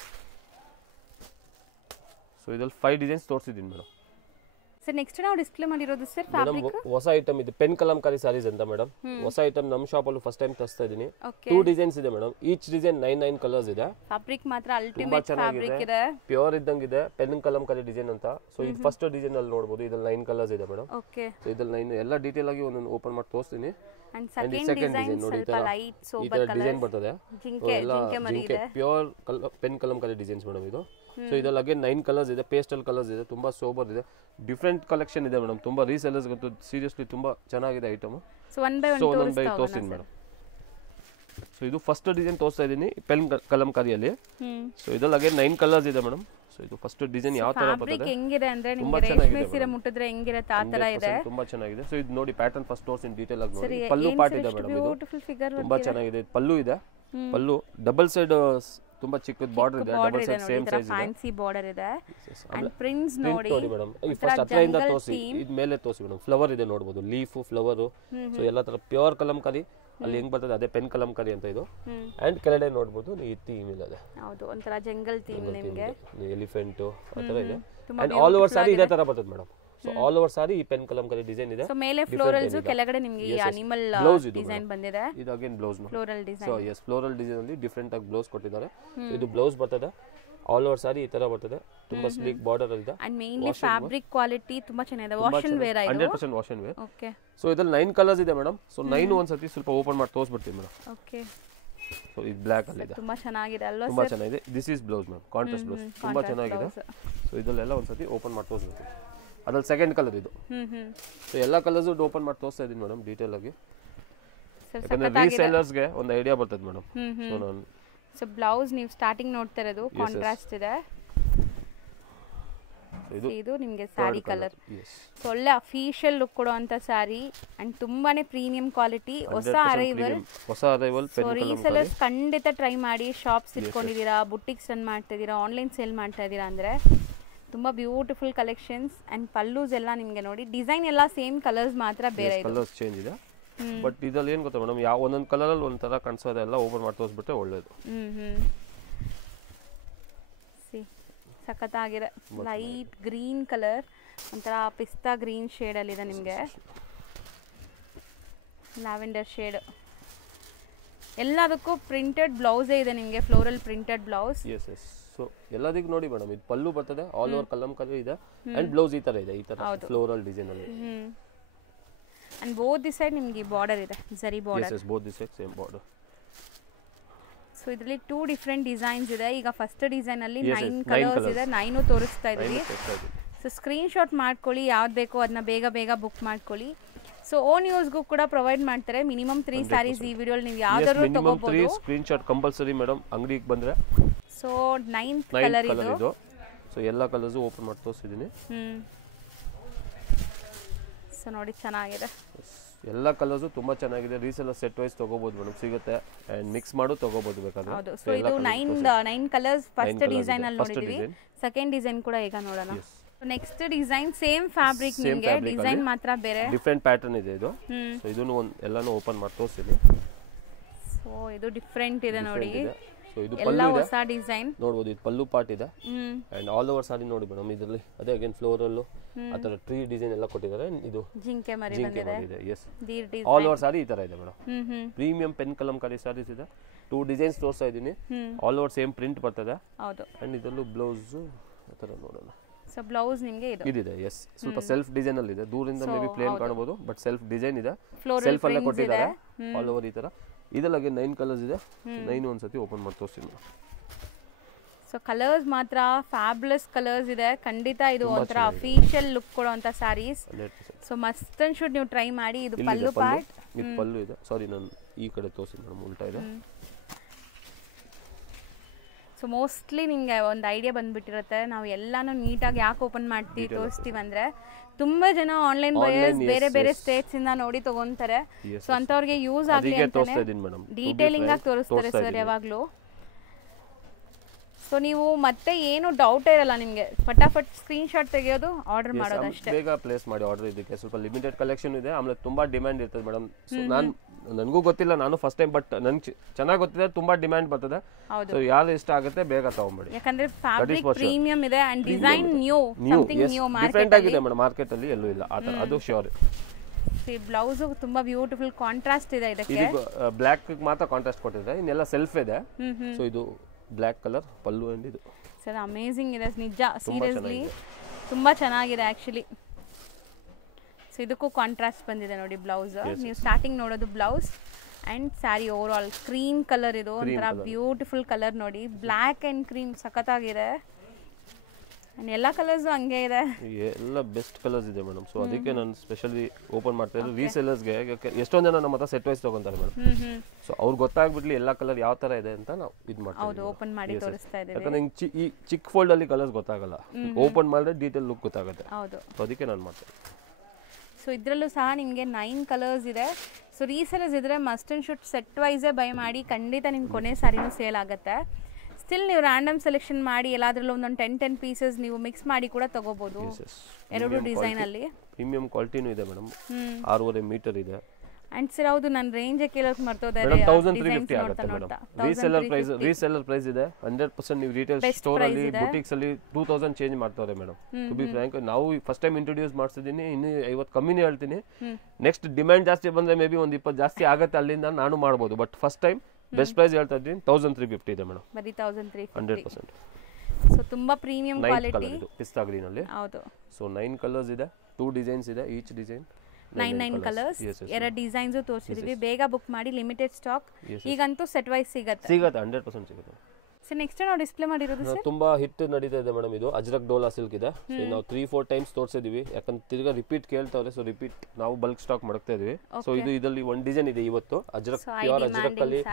ಸೊ ಇದರಲ್ಲಿ 5 ಡಿಸೈನ್ಸ್ ತೋರಿಸಿದ್ದೀನಿ ಮೇಡಮ್. ಸರ್ ನೆಕ್ಸ್ಟ್ ನಾವು ಡಿಸ್ಪ್ಲೇ ಮಾಡಿರೋದು ಸರ್ ಫ್ಯಾಬ್ರಿಕ್ ಹೊಸ ಐಟಮ್ ಇದೆ, ಪೆನ್ ಕಲಂಕಾರಿ ಸಾರೀಸ್ ಅಂತ ಮೇಡಮ್. ಹೊಸ ಐಟಮ್ ನಮ್ಮ ಶಾಪ್ ಅಲ್ಲಿ ಫಸ್ಟ್ ಟೈಮ್ ತರಿಸ್ತಾ ಇದೀನಿ. ಓಕೆ. 2 ಡಿಸೈನ್ಸ್ ಇದೆ ಮೇಡಮ್, ಈಚ್ ಡಿಸೈನ್ 9 ಕಲರ್ಸ್ ಇದೆ. ಫ್ಯಾಬ್ರಿಕ್ ಮಾತ್ರ ಅಲ್ಟಿಮೇಟ್ ಫ್ಯಾಬ್ರಿಕ್ ಇದೆ, ಪ್ಯೂರ್ ಇದ್ದಂಗಿದೆ, ಪೆನ್ ಕಲಂಕಾರಿ ಡಿಸೈನ್ ಅಂತ. ಸೊ ಇದು ಫಸ್ಟ್ ಡಿಸೈನ್ ಅಲ್ಲಿ ನೋಡಬಹುದು, ಇದ್ರಲ್ಲಿ 9 ಕಲರ್ಸ್ ಇದೆ ಮೇಡಮ್. ಓಕೆ. ಸೊ ಇದ್ರಲ್ಲಿ 9 ಎಲ್ಲ ಡೀಟೇಲ್ ಆಗಿ ಒಂದೊಂದು ಓಪನ್ ಮಾಡಿ ತೋರಿಸ್ತೀನಿ. ಅಂಡ್ ಸೆಕೆಂಡ್ ಡಿಸೈನ್ ನೋಡಿ ಸ್ವಲ್ಪ ಲೈಟ್ ಸೋಬರ್ ಕಲರ್ ಡಿಸೈನ್ ಬರ್ತದೆ, ಜಿಂಕೆ ಮರಿ ಇದೆ, pure pen Kalamkari designs madam ಇದು. ಸೊ ಇದರಲ್ಲಿ ಅಗೇನ್ 9 ಕಲರ್ಸ್ ಇದೆ, ಪೇಸ್ಟಲ್ ಕಲರ್ಸ್ ಇದೆ, ತುಂಬಾ ಸೋಬರ್ ಇದೆ, ಡಿಫ್ರೆಂಟ್ ಕಲೆಕ್ಷನ್ ಇದೆ ಮೇಡಮ್. ತುಂಬಾ ರೀಸೆಲ್ಲರ್ಸ್ ಗೊತ್ತು, ಸೀರಿಯಸ್ಲಿ ತುಂಬಾ ಚೆನ್ನಾಗಿದೆ item. So one by one ತೋರಿಸ್ತೀನಿ ಮೇಡಮ್. ಸೊ ಇದು ಫಸ್ಟ್ ಡಿಸೈನ್ ತೋರಿಸ್ತಾ ಇದೀನಿ ಪೆನ್ ಕಲಂಕಾರಿಯಲ್ಲಿ. ಸೊ ಇದರಲ್ಲಿ ಅಗೇನ್ 9 ಕಲರ್ಸ್ ಇದೆ ಮೇಡಮ್. ಸೊ ಇದು ಫಸ್ಟ್ ಡಿಸೈನ್ ಯಾವ ತರ ಬರ್ತದೆ, ಹೆಂಗಿದೆ ಅಂದ್ರೆ ನಿಮಗೆ ರೇಷ್ಮೆ ಸೀರೆ ಮುಟ್ಟಿದ್ರೆ ಹೆಂಗಿರುತ್ತೆ ಆ ತರ ಇದೆ, ತುಂಬಾ ಚೆನ್ನಾಗಿದೆ. ಸೊ ಇದು ನೋಡಿ ಪ್ಯಾಟರ್ನ್ ಫಸ್ಟ್ ತೋರಿಸ್ತೀನಿ ಡೀಟೇಲ್ ಆಗಿ ನೋಡಿ. ಪಲ್ಲು ಪಾರ್ಟ್ ಇದೆ ಮೇಡಮ್, ಇದು ಬ್ಯೂಟಿಫುಲ್ ಫಿಗರ್ ತುಂಬಾ ಚೆನ್ನಾಗಿದೆ. ಪಲ್ಲು ಇದೆ, ಪಲ್ಲು ಡಬಲ್ ಸೈಡ್ ತುಂಬಾ ಚಿಕ್ಕದ ಬಾರ್ಡರ್ ಇದೆ, ಡಬಲ್ ಸೈಡ್ ಸೇಮ್ ಸೈಜ್ ಇದೆ, ಫ್ಯಾನ್ಸಿ ಬಾರ್ಡರ್ ಇದೆ. ಅಂಡ್ ಪ್ರಿಂಟ್ಸ್ ನೋಡಿ ಮೇಡಮ್. ಈ ಫಸ್ಟ್ ಹತ್ರದಿಂದ ತೋರಿಸಿ, ಇದು ಮೇಲೆ ತೋರಿಸಿ ಮೇಡಮ್. ಫ್ಲವರ್ ಇದೆ ನೋಡಬಹುದು, ಲೀಫ್ ಫ್ಲವರ್. ಸೊ ಎಲ್ಲ ತರ ಪ್ಯೂರ್ ಕಲಂಕಾರಿ ಅಲ್ಲಿ ಹೆಂಗ್ ಬರ್ತದೆ ಅದೇ ಪೆನ್ ಕಲಂಕಾರಿ ಅಂತ ಇದು. ಅಂಡ್ ಕೆಳಗಡೆ ನೋಡಬಹುದು ಈ ಥೀಮ್ ಇದೆ, ಹೌದು ಒಂತರ ಜಂಗಲ್ ಥೀಮ್, ನಿಮಗೆ ಎಲಿಫೆಂಟ್ ಆ ತರ ಇದೆ. ಅಂಡ್ ಆಲ್ ಓವರ್ ಸಾರಿ ಇದೇ ತರ ಬರ್ತದೆ madam. So all over sari ಈ ಪೆನ್ ಕಲಂಕಾರಿ ಡಿಸೈನ್ ಇದೆ. ಸೊ ಮೇಲೆ ಫ್ಲೋರಲ್ಸ್, ಕೆಳಗಡೆ ನಿಮಗೆ ಈ ಅನಿಮಲ್ ಡಿಸೈನ್ ಬಂದಿದೆ. ಇದು again blouse floral design. So yes, floral design ಅಲ್ಲಿ ಡಿಫರೆಂಟ್ ಆಗಿ ಬ್ಲೌಸ್ ಕೊಟ್ಟಿದ್ದಾರೆ. ಇದು ಬ್ಲೌಸ್ ಬರ್ತದೆ, ಆಲ್ ಓವರ್ ಸಾರಿ ಈ ತರ ಬರ್ತದೆ, ತುಂಬಾ ಸ್ಲೀಕ್ ಬಾರ್ಡರ್ ಇದೆ. ಅಂಡ್ ಮೇನ್ಲಿ ಫ್ಯಾಬ್ರಿಕ್ ಕ್ವಾಲಿಟಿ ತುಂಬಾ ಚೆನ್ನಾಗಿದೆ, ವಾಶ್ ಅಂಡ್ ವೇರ್ ಆಗಿದೆ, 100% wash and wear. Okay. So ಇದರಲ್ಲಿ 9 ಕಲರ್ಸ್ ಇದೆ ಮೇಡಮ್. ಸೊ 9 ಒಂದ್ಸತಿ ಸ್ವಲ್ಪ ಓಪನ್ ಮಾಡಿ ತೋರಿಸ್ಬಿಡ್ತೀನಿ ಮೇಡಮ್. ಓಕೆ. ಸೊ ಇದು ಬ್ಲ್ಯಾಕ್ ಅಲ್ಲಿ ಇದೆ, ತುಂಬಾ ಚೆನ್ನಾಗಿದೆ ಅಲ್ವಾ ತುಂಬಾ ಚೆನ್ನಾಗಿದೆ. This is blouse ma'am, contrast blouse, ತುಂಬಾ ಚೆನ್ನಾಗಿದೆ. ಸೊ ಇದಲ್ಲೆಲ್ಲ ಒಂದ್ಸತಿ ಓಪನ್ ಮಾಡಿ ತೋರಿಸ್ಬಿಡ್ತೀನಿ. ಅದ್ರಲ್ಲಿ ಸೆಕೆಂಡ್ ಕಲರ್ ಇದು. ಸೊ ಎಲ್ಲ ಕಲರ್ಸ್ ಓಪನ್ ಮಾಡಿ ತೋರಿಸ್ತಾ ಇದೀನಿ ಮೇಡಮ್ ಡೀಟೇಲ್ ಆಗಿ, ಯಾಕಂದ್ರೆ ರೀಸೇಲರ್ಸ್ಗೆ ಒಂದು ಐಡಿಯಾ ಬರ್ತದೆ ಮೇಡಮ್. ಸೊ ನಾನು ಸೊ ಬ್ಲೌಸ್ ನೀವು ಸ್ಟಾರ್ಟಿಂಗ್ ನೋಡ್ತಾ ಇರೋದು ಕಾಂಟ್ರಾಸ್ಟ್ ಇದೆ. ಇದು ನಿಮಗೆ ಸ್ಯಾರಿ ಕಲರ್. ಸೊ ಒಳ್ಳೆ ಅಫಿಷಿಯಲ್ ಲುಕ್ ಕೊಡುವಂತ ಸ್ಯಾರಿ ಅಂಡ್ ತುಂಬಾನೇ ಪ್ರೀಮಿಯಂ ಕ್ವಾಲಿಟಿ, ಹೊಸ ಅರೈವಲ್. ಸೊ ರೀಸೆಲರ್ಸ್ ಖಂಡಿತ ಟ್ರೈ ಮಾಡಿ. ಶಾಪ್ಸ್ ಇಟ್ಕೊಂಡಿದ್ದೀರಾ, ಬುಟಿಕ್ಸ್ ರನ್ ಮಾಡ್ತಾ ಇದ್ದೀರಾ, ಆನ್ಲೈನ್ ಸೇಲ್ ಮಾಡ್ತಾ ಇದ್ದೀರಾ ಅಂದ್ರೆ ತುಂಬಾ ಬ್ಯೂಟಿಫುಲ್ ಕಲೆಕ್ಷನ್ಸ್. ಅಂಡ್ ಪಲ್ಲೂಸ್ ಎಲ್ಲ ನಿಮಗೆ ನೋಡಿ ಡಿಸೈನ್ ಎಲ್ಲ ಸೇಮ್, ಕಲರ್ಸ್ ಮಾತ್ರ ಬೇರೆ ಇದೆ, ಕಲರ್ಸ್ ಚೇಂಜ್ ಇದೆ. ಬಟ್ ಇದ್ರಲ್ಲಿ ಏನ್ ಗೊತ್ತಾ ಮೇಡಮ್, ಯಾವ ಒಂದೊಂದು ಕಲರ್ ಅಲ್ಲಿ ಒಂಥರ ಕಾಣಿಸೋದೆ, ಎಲ್ಲ ಓಪನ್ ಮಾಡಿ ತೋರಿಸ್ಬಿಟ್ರೆ ಒಳ್ಳೇದು. ಸಖತ್ತಾಗಿದೆ, ಲೈಟ್ ಗ್ರೀನ್ ಕಲರ್, ಒಂಥರ ಪಿಸ್ತಾ ಗ್ರೀನ್ ಶೇಡ್ ಅಲ್ಲಿ ಇದೆ, ನಿಮಗೆ ಲ್ಯಾವೆಂಡರ್ ಶೇಡ್. ಎಲ್ಲದಕ್ಕೂ ಪ್ರಿಂಟೆಡ್ ಬ್ಲೌಸೇ ಇದೆ ನಿಮಗೆ, floral printed blouse. Yes yes. So ಎಲ್ಲದಕ್ಕೂ ನೋಡಿ ಮೇಡಮ್, ಇದು ಪಲ್ಲು ಬರ್ತದೆ, ಆಲ್ ಓವರ್ ಕಲಂಕಾರಿ ಇದೆ, ಅಂಡ್ ಬ್ಲೌಸ್ ಈ ತರ ಇದೆ, ಈ ತರ ಫ್ಲೋರಲ್ ಡಿಸೈನ್ ಅಲ್ಲಿ. ಅಂಡ್ ಬೋತ್ ದಿ ಸೈಡ್ ನಿಮಗೆ ಬಾರ್ಡರ್ ಇದೆ, zari border. Yes yes, both the side same border. So ಇದರಲ್ಲಿ 2 ಡಿಫರೆಂಟ್ ಡಿಸೈನ್ಸ್ ಇದೆ. ಈಗ ಫಸ್ಟ್ ಡಿಸೈನ್ ಅಲ್ಲಿ 9 ಕಲರ್ಸ್ ಇದೆ, 9 ತೋರಿಸ್ತಾ ಇದೀವಿ. ಸೊ ಸ್ಕ್ರೀನ್ ಶಾಟ್ ಮಾಡ್ಕೊಳ್ಳಿ, ಯಾವ್ದು ಬೇಕೋ ಅದನ್ನ ಬೇಗ ಬೇಗ ಬುಕ್ ಮಾಡ್ಕೊಳ್ಳಿ. ಸೊ ಓನ್ ಯೂಸ್ಗೂ ಕೂಡ ಪ್ರೊವೈಡ್ ಮಾಡ್ತಾರೆ. ಮಿನಿಮಮ್ 3 ಸ್ಯಾರೀಸ್ ಈ ವಿಡಿಯೋಲಿ ನೀವು ಯಾವ್ದಾದ್ರು ತಗೋಬಹುದು. ಸ್ಕ್ರೀನ್ ಶಾಟ್ ಕಂಪಲ್ಸರಿ ಮೇಡಮ್ ಅಂಗಡಿಗೆ ಬಂದ್ರೆ. ಸೊ 9th ಕಲರ್ ಇದು. ಸೊ ಎಲ್ಲ ಕಲರ್ಸ್ ಓಪನ್ ಮಾಡಿ ತೋರಿಸಿದೀನಿ. ಸೊ ನೋಡಿ ಚೆನ್ನಾಗಿದೆ, ಎಲ್ಲ ಕಲರ್ಸ್ ತುಂಬಾ ಚೆನ್ನಾಗಿದೆ. ರೀಸೆಲ್ಲರ್ ಸೆಟ್ ವೈಸ್ ತಗೋಬಹುದು ಮೇಡಮ್, ಸಿಗುತ್ತೆ. ಅಂಡ್ ಮಿಕ್ಸ್ ಮಾಡು ತಗೋಬಹುದು ಬೇಕಾದ್ರೆ. ಹೌದು. ಸೊ ಇದು 9 ಕಲರ್ಸ್ ಫಸ್ಟ್ ಡಿಸೈನ್ ಅಲ್ಲಿ ನೋಡಿದೀವಿ. ಸೆಕೆಂಡ್ ಡಿಸೈನ್ ಕೂಡ ಈಗ ನೋಡೋಣ. ನೆಕ್ಸ್ಟ್ ಡಿಸೈನ್ ಸೇಮ್ ಫ್ಯಾಬ್ರಿಕ್, ನಿಮಗೆ ಡಿಸೈನ್ ಮಾತ್ರ ಬೇರೆ, ಡಿಫರೆಂಟ್ ಪ್ಯಾಟರ್ನ್ ಇದೆ ಇದು. ಸೊ ಇದನ್ನು ಎಲ್ಲಾನು ಓಪನ್ ಮಾಡಿ ತೋರಿಸ್ತೀನಿ. ಸೊ ಇದು ಡಿಫರೆಂಟ್ ಇದೆ ನೋಡಿ, ಸೊ ಇದು ಎಲ್ಲ ಹೊಸ ಡಿಸೈನ್ ನೋಡಬಹುದು. ಇದು ಪಲ್ಲು ಪಾರ್ಟ್ ಇದೆ, ಅಂಡ್ ಆಲ್ ಓವರ್ ಸಾರಿ ನೋಡಿ ಮೇಡಮ್. ಇದರಲ್ಲಿ ಅದೇ ಅಗೇನ್ ಫ್ಲೋರಲ್ ಆ ತರ ಟ್ರೀ ಡಿಸೈನ್ ಎಲ್ಲ ಕೊಟ್ಟಿದ್ದಾರೆ. ಇದು ಜಿಂಕೆ ಮರಿ ಬಂದಿದೆ. ಎಸ್, ಆಲ್ ಓವರ್ ಸಾರಿ ಈ ತರ ಇದೆ madam. Premium pen kalamkari saris ಇದೆ. 2 ಡಿಸೈನ್ಸ್ ತೋರಿಸ್ತಾ ಇದೀನಿ, ಆಲ್ ಓವರ್ ಸೇಮ್ ಪ್ರಿಂಟ್ ಬರ್ತದೆ. ಹೌದು. ಅಂಡ್ ಇದರಲ್ಲೂ ಬ್ಲೌಸ್ ಆ ತರ ನೋಡೋಣ. ಸೊ ಬ್ಲೌಸ್ ನಿಮಗೆ ಇದಿದೆ. ಎಸ್, ಸ್ವಲ್ಪ ಸೆಲ್ಫ್ ಡಿಸೈನ್ ಅಲ್ಲಿ ಇದೆ, ದೂರದಿಂದ ಮೇ ಬಿ ಪ್ಲೇನ್ ಕಾಣಬಹುದು, ಬಟ್ ಸೆಲ್ಫ್ ಡಿಸೈನ್ ಇದೆ, ಸೆಲ್ಫ್ ಅಲ್ಲೇ ಕೊಟ್ಟಿದ್ದಾರೆ ಆಲ್ ಓವರ್ ಈ ತರ. ಇದರಲ್ಲಿ 9 ಕಲರ್ಸ್ ಇದೆ. 9 ಒಂದ್ಸತಿ ಓಪನ್ ಮಾಡಿ ತೋರಿಸ್ತೀನಿ. ಸೊ ಸೊ ಕಲರ್ಸ್ ಮಾತ್ರ ಫ್ಯಾಬ್ಯುಲಸ್ ಕಲರ್ಸ್ ಇದೆ, ಖಂಡಿತ ಇದು ಒಂಥರ ಅಫಿಷಿಯಲ್ ಲುಕ್ ಕೊಡುವಂಥ saris. So must and should ನೀವು ಟ್ರೈ ಮಾಡಿ. ಇದು ಪಲ್ಲು ಪಾರ್ಟ್, ಇದು ಪಲ್ಲು ಇದೆ. ಸಾರಿ ನಾನು ಈ ಕಡೆ ತೋರಿಸಿ ಮೇಡಮ್, ಉಲ್ಟಾ ಇದೆ. ಸೊ ಮೋಸ್ಟ್ಲಿ ನಿಮಗೆ ಒಂದು ಐಡಿಯಾ ಬಂದ್ಬಿಟ್ಟಿರುತ್ತೆ ನಾವು ಎಲ್ಲಾನು ನೀಟಾಗಿ ಯಾಕೆ ಓಪನ್ ಮಾಡ್ತೀವಿ ತೋರಿಸ್ತೀವಿ ಅಂದರೆ, ತುಂಬ ಜನ ಆನ್ಲೈನ್ ಬಯರ್ಸ್ ಬೇರೆ ಬೇರೆ ಸ್ಟೇಟ್ಸ್ ಇಂದ ನೋಡಿ ತಗೊಂತಾರೆ. ಸೊ ಅಂಥವ್ರಿಗೆ ಯೂಸ್ ಆಗಲಿ ಅಂತಾನೆ ಡೀಟೇಲಿಂಗ್ ಆಗಿ ತೋರಿಸ್ತಾರೆ ಸರ್ ಯಾವಾಗಲೂ. ಸೊ ನೀವು ಮತ್ತೆ ಏನು ಡೌಟ್ ಇರಲ್ಲ ನಿಮಗೆ, ಫಟಾಫಟ್ ಸ್ಕ್ರೀನ್ ಶಾಟ್ ತೆಗೆಯೋದು, ಆರ್ಡರ್ ಮಾಡೋದು ಅಷ್ಟೇ. ಬೇಗ ಪ್ಲೇಸ್ ಮಾಡಿ ಆರ್ಡರ್. ಇದಕ್ಕೆ ಸ್ವಲ್ಪ ಲಿಮಿಟೆಡ್ ಕಲೆಕ್ಷನ್ ಇದೆ, ಆಮೇಲೆ ತುಂಬಾ ಡಿಮ್ಯಾಂಡ್ ಇರ್ತದೆ ಮೇಡಮ್. ಸೊ ನನಗೂ ಗೊತ್ತಿಲ್ಲ, ನಾನು ಫಸ್ಟ್ ಟೈಮ್, ಬಟ್ ನನ್ಗೆ ಚೆನ್ನಾಗಿ ಗೊತ್ತಿದೆ, ತುಂಬಾ ಡಿಮ್ಯಾಂಡ್ ಬರ್ತದೆ. ಸೊ ಯಾರು ಇಷ್ಟ ಆಗುತ್ತೆ ಬೇಗ ತಗೊಂಡ್ಬಿಡಿ. ಯಾಕಂದ್ರೆ ಫ್ಯಾಬ್ರಿಕ್ ಪ್ರೀಮಿಯಂ ಇದೆ and design new, something new different ಆಗಿದೆ ಮೇಡಮ್, ಮಾರ್ಕೆಟ್ ಅಲ್ಲಿ ಎಲ್ಲೂ ಇಲ್ಲ ಆ ತರ, ಅದು ಶ್ಯೂರ್. ಈ ಬ್ಲೌಸ್ ತುಂಬಾ ಬ್ಯೂಟಿಫುಲ್ ಕಾಂಟ್ರಾಸ್ಟ್ ಇದೆ ಇದಕ್ಕೆ. ಇದು ಬ್ಲಾಕ್ ಮಾತ್ರ ಕಾಂಟ್ರಾಸ್ಟ್ ಕೊಟ್ಟಿದೆ, ಇನ್ನೆಲ್ಲ ಸೆಲ್ಫ್ ಇದೆ. ಸೊ ಇದು ಬ್ಲಾಕ್ ಕಲರ್ ಪಲ್ಲು ಅಂಡ್ ಇದು ಸರ್ ಅಮೇಜಿಂಗ್ ಇದೆ ನಿಜ, ಸೀರಿಯಸ್ಲಿ ತುಂಬಾ ಚೆನ್ನಾಗಿದೆ ಆಕ್ಚುಲಿ. ಸೊ ಇದಕ್ಕೂ ಕಾಂಟ್ರಾಸ್ಟ್ ಬಂದಿದೆ ನೋಡಿ ಬ್ಲೌಸ್. ನೀವು ಸ್ಟಾರ್ಟಿಂಗ್ ನೋಡೋದು blouse and sari over all cream colour. ಇದು ಒಂಥರ ಬ್ಯೂಟಿಫುಲ್ ಕಲರ್ ನೋಡಿ, ಬ್ಲ್ಯಾಕ್ ಅಂಡ್ ಕ್ರೀಮ್ ಸಖತ್ತಾಗಿದೆ. ಎಲ್ಲ ಕಲರ್ಸ್ ಹಂಗೆ ಇದೆ, ಎಲ್ಲ ಬೆಸ್ಟ್ ಕಲರ್ಸ್ ಇದೆ ಮೇಡಮ್. ಸೊ ಅದಕ್ಕೆ ನಾನು ಸ್ಪೆಷಲಿ ಓಪನ್ ಮಾಡ್ತಾ ಇದ್ದು ರೀಸೆಲ್ಲರ್ಸ್ಗೆ. ಎಷ್ಟೊಂದು ಜನ ನಮ್ಮ ಹತ್ರ ಸೆಟ್ ವೈಸ್ ತಗೊಂತಾರೆ ಮೇಡಮ್. ಸೊ ಅವ್ರಿಗೆ ಗೊತ್ತಾಗ್ಬಿಡ್ಲಿ ಎಲ್ಲ ಕಲರ್ ಯಾವ ತರ ಇದೆ ಅಂತ ನಾವು ಇದು ಮಾಡ್ತೀವಿ. ಓಪನ್ ಮಾಡಿ ತೋರಿಸ್ತಾ ಇದ್ದೀವಿ. ಯಾಕಂದ್ರೆ ಈ ಚಿಕ್ಕ ಫೋಲ್ಡ್ ಅಲ್ಲಿ ಕಲರ್ಸ್ ಗೊತ್ತಾಗಲ್ಲ, ಓಪನ್ ಮಾಡಿದ್ರೆ ಡೀಟೇಲ್ ಲುಕ್ ಗೊತ್ತಾಗುತ್ತೆ. ಹೌದು, ಅದಕ್ಕೆ ನಾನು ಮಾಡ್ತೀನಿ. ಸೊ ಇದರಲ್ಲೂ ಸಹ ನಿಮಗೆ 9 ಕಲರ್ಸ್ ಇದೆ. ಸೊ ರೀಸೆಲ್ಲರ್ಸ್ ಇದ್ರೆ must and should set wise buy ಮಾಡಿ, ಖಂಡಿತ ನಿಮ್ಮ ಕೊನೆ ಸಾರಿನೂ ಸೇಲ್ ಆಗುತ್ತೆ. ಸ್ಟಿಲ್ ನೀವು ರ್ಯಾಂಡಮ್ ಸೆಲೆಕ್ಷನ್ ಮಾಡಿ ಎಲ್ಲಾದ್ರಲ್ಲೂ ಒಂದೊಂದು 10 ಪೀಸಸ್ ನೀವು ಮಿಕ್ಸ್ ಮಾಡಿ ಕೂಡ ತಗೋಬಹುದು. ಎರಡು ಡಿಸೈನ್ ಅಲ್ಲಿ ಪ್ರೀಮಿಯಂ ಕ್ವಾಲಿಟಿನೂ ಇದೆ ಮೇಡಮ್. 6.5 ಮೀಟರ್ ಇದೆ. ಅಂಡ್ ಸರ್ ಹೌದು, ನಾನು ರೇಂಜ್ ಕೇಳೋಕೆ ಮರ್ತೋದೆ. 1350 ಆಗುತ್ತೆ ಮೇಡಮ್. ರೀಸೆಲ್ಲರ್ ಪ್ರೈಸ್ ಇದೆ 100%. ನೀವು ರಿಟೇಲ್ ಸ್ಟೋರ್ ಅಲ್ಲಿ ಬುಟಿಕ್ಸ್ ಅಲ್ಲಿ 2000 ಚೇಂಜ್ ಮಾಡ್ತಾರೆ ಮೇಡಮ್. ಟು ಬಿ ಫ್ರಾಂಕ್, ನಾವು ಫಸ್ಟ್ ಟೈಮ್ ಇಂಟ್ರೊಡ್ಯೂಸ್ ಮಾಡ್ತಿದ್ದೀನಿ, ಇನ್ನು 50 ಕಮ್ಮಿನೇ ಹೇಳ್ತೀನಿ. ನೆಕ್ಸ್ಟ್ ಡಿಮ್ಯಾಂಡ್ ಜಾಸ್ತಿ ಬಂದ್ರೆ ಮೇ ಬಿ ಒಂದು 20 ಜಾಸ್ತಿ ಆಗುತ್ತೆ, ಅಲ್ಲಿಂದ ನಾನು ಮಾಡ್ಬೋದು. But first time best price ಹೇಳ್ತಾ ಇದ್ದೀನಿ, 1350 ಇದೆ ಮೇಡಮ್. ಬರೀ 1350 100%. ಸೊ ತುಂಬಾ ಪ್ರೀಮಿಯಂ ಕ್ವಾಲಿಟಿ. ಇದು ಪಿಸ್ತಾ ಗ್ರೀನ್ ಅಲ್ಲಿ. ಹೌದು. ಸೊ 9 ಕಲರ್ಸ್ ಇದೆ, 2 ಡಿಸೈನ್ಸ್ ಇದೆ, ಈಚ್ ಡಿಸೈನ್ 9 ಕಲರ್ಸ್, 2 ಡಿಸೈನ್ಸ್ ತೋರಿಸಿದೀವಿ. ಬೇಗ ಬುಕ್ ಮಾಡಿ, ಲಿಮಿಟೆಡ್ ಸ್ಟಾಕ್. ಈಗಂತೂ ಸೆಟ್ ವೈಸ್ ಸಿಗುತ್ತೆ 100% ಸಿಗುತ್ತೆ. ಸರ್ ನೆಕ್ಸ್ಟ್ ನಾವು ಡಿಸ್ಪ್ಲೇ ಮಾಡಿರೋದು ಸರ್ ತುಂಬಾ ಹಿಟ್ ನಡೀತಾ ಇದೆ ಮೇಡಮ್. ಇದು ಅಜ್ರಕ್ ಡೋಲಾ ಸಿಲ್ಕ್ ಇದೆ. ಸೊ ನಾವು 3-4 ಟೈಮ್ಸ್ ತೋರಿಸಿದೀವಿ, ಯಾಕಂದ್ರೆ ತಿರ್ಗಾ ರಿಪೀಟ್ ಕೇಳ್ತಾವ್ರೆ. ಸೊ ರಿಪೀಟ್ ನಾವು ಬಲ್ಕ್ ಸ್ಟಾಕ್ ಮಾಡ್ತಾ ಇದೀವಿ. ಸೊ ಇದರಲ್ಲಿ ಒಂದು ಡಿಸೈನ್ ಇದೆ ಇವತ್ತು, ಅಜ್ರಕ್ ಪ್ಯೂರ್ ಅಜ್ರಕ್ ಅಲ್ಲಿ